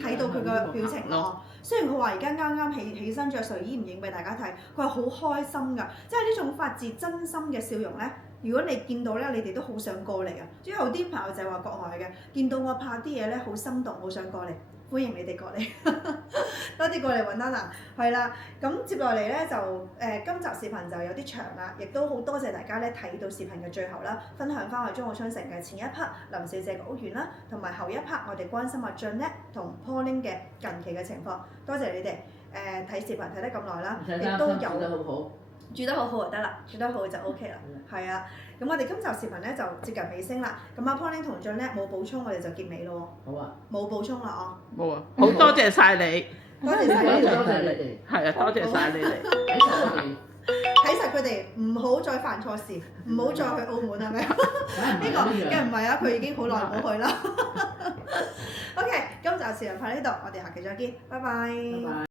睇到佢個表情咯。雖然佢話而家啱啱起身着睡衣唔影俾大家睇，佢話好開心㗎，即係呢種發自真心嘅笑容咧。如果你見到咧，你哋都好想過嚟啊！之後啲朋友就係話國外嘅，見到我拍啲嘢咧好心動，好想過嚟，歡迎你哋過嚟，多啲過嚟揾Nana。係啦，咁接落嚟咧就今集視頻就有啲長啦，亦都好多謝大家咧睇到視頻嘅最後啦，分享翻我中澳昌城嘅前一 part 林小姐嘅屋苑啦，同埋後一 part 我哋關心阿Janet同 Pauline嘅近期嘅情況。多謝你哋睇視頻睇得咁耐啦，亦都有。住得好好就得啦，住得好就 OK 啦，係啊。咁我哋今集視頻咧就接近尾聲啦。咁阿 Pauline 同Janet冇補充，我哋就結尾咯喎。好啊。冇補充啦哦。冇啊，好多謝晒你。多謝晒你哋。多謝你哋。係啊，多謝晒你哋。睇實佢哋，唔好再犯錯事，唔好再去澳門係咪？呢個梗唔係啊，佢已經好耐冇去啦。OK，今集視頻拍呢度，我哋下期再見，拜拜。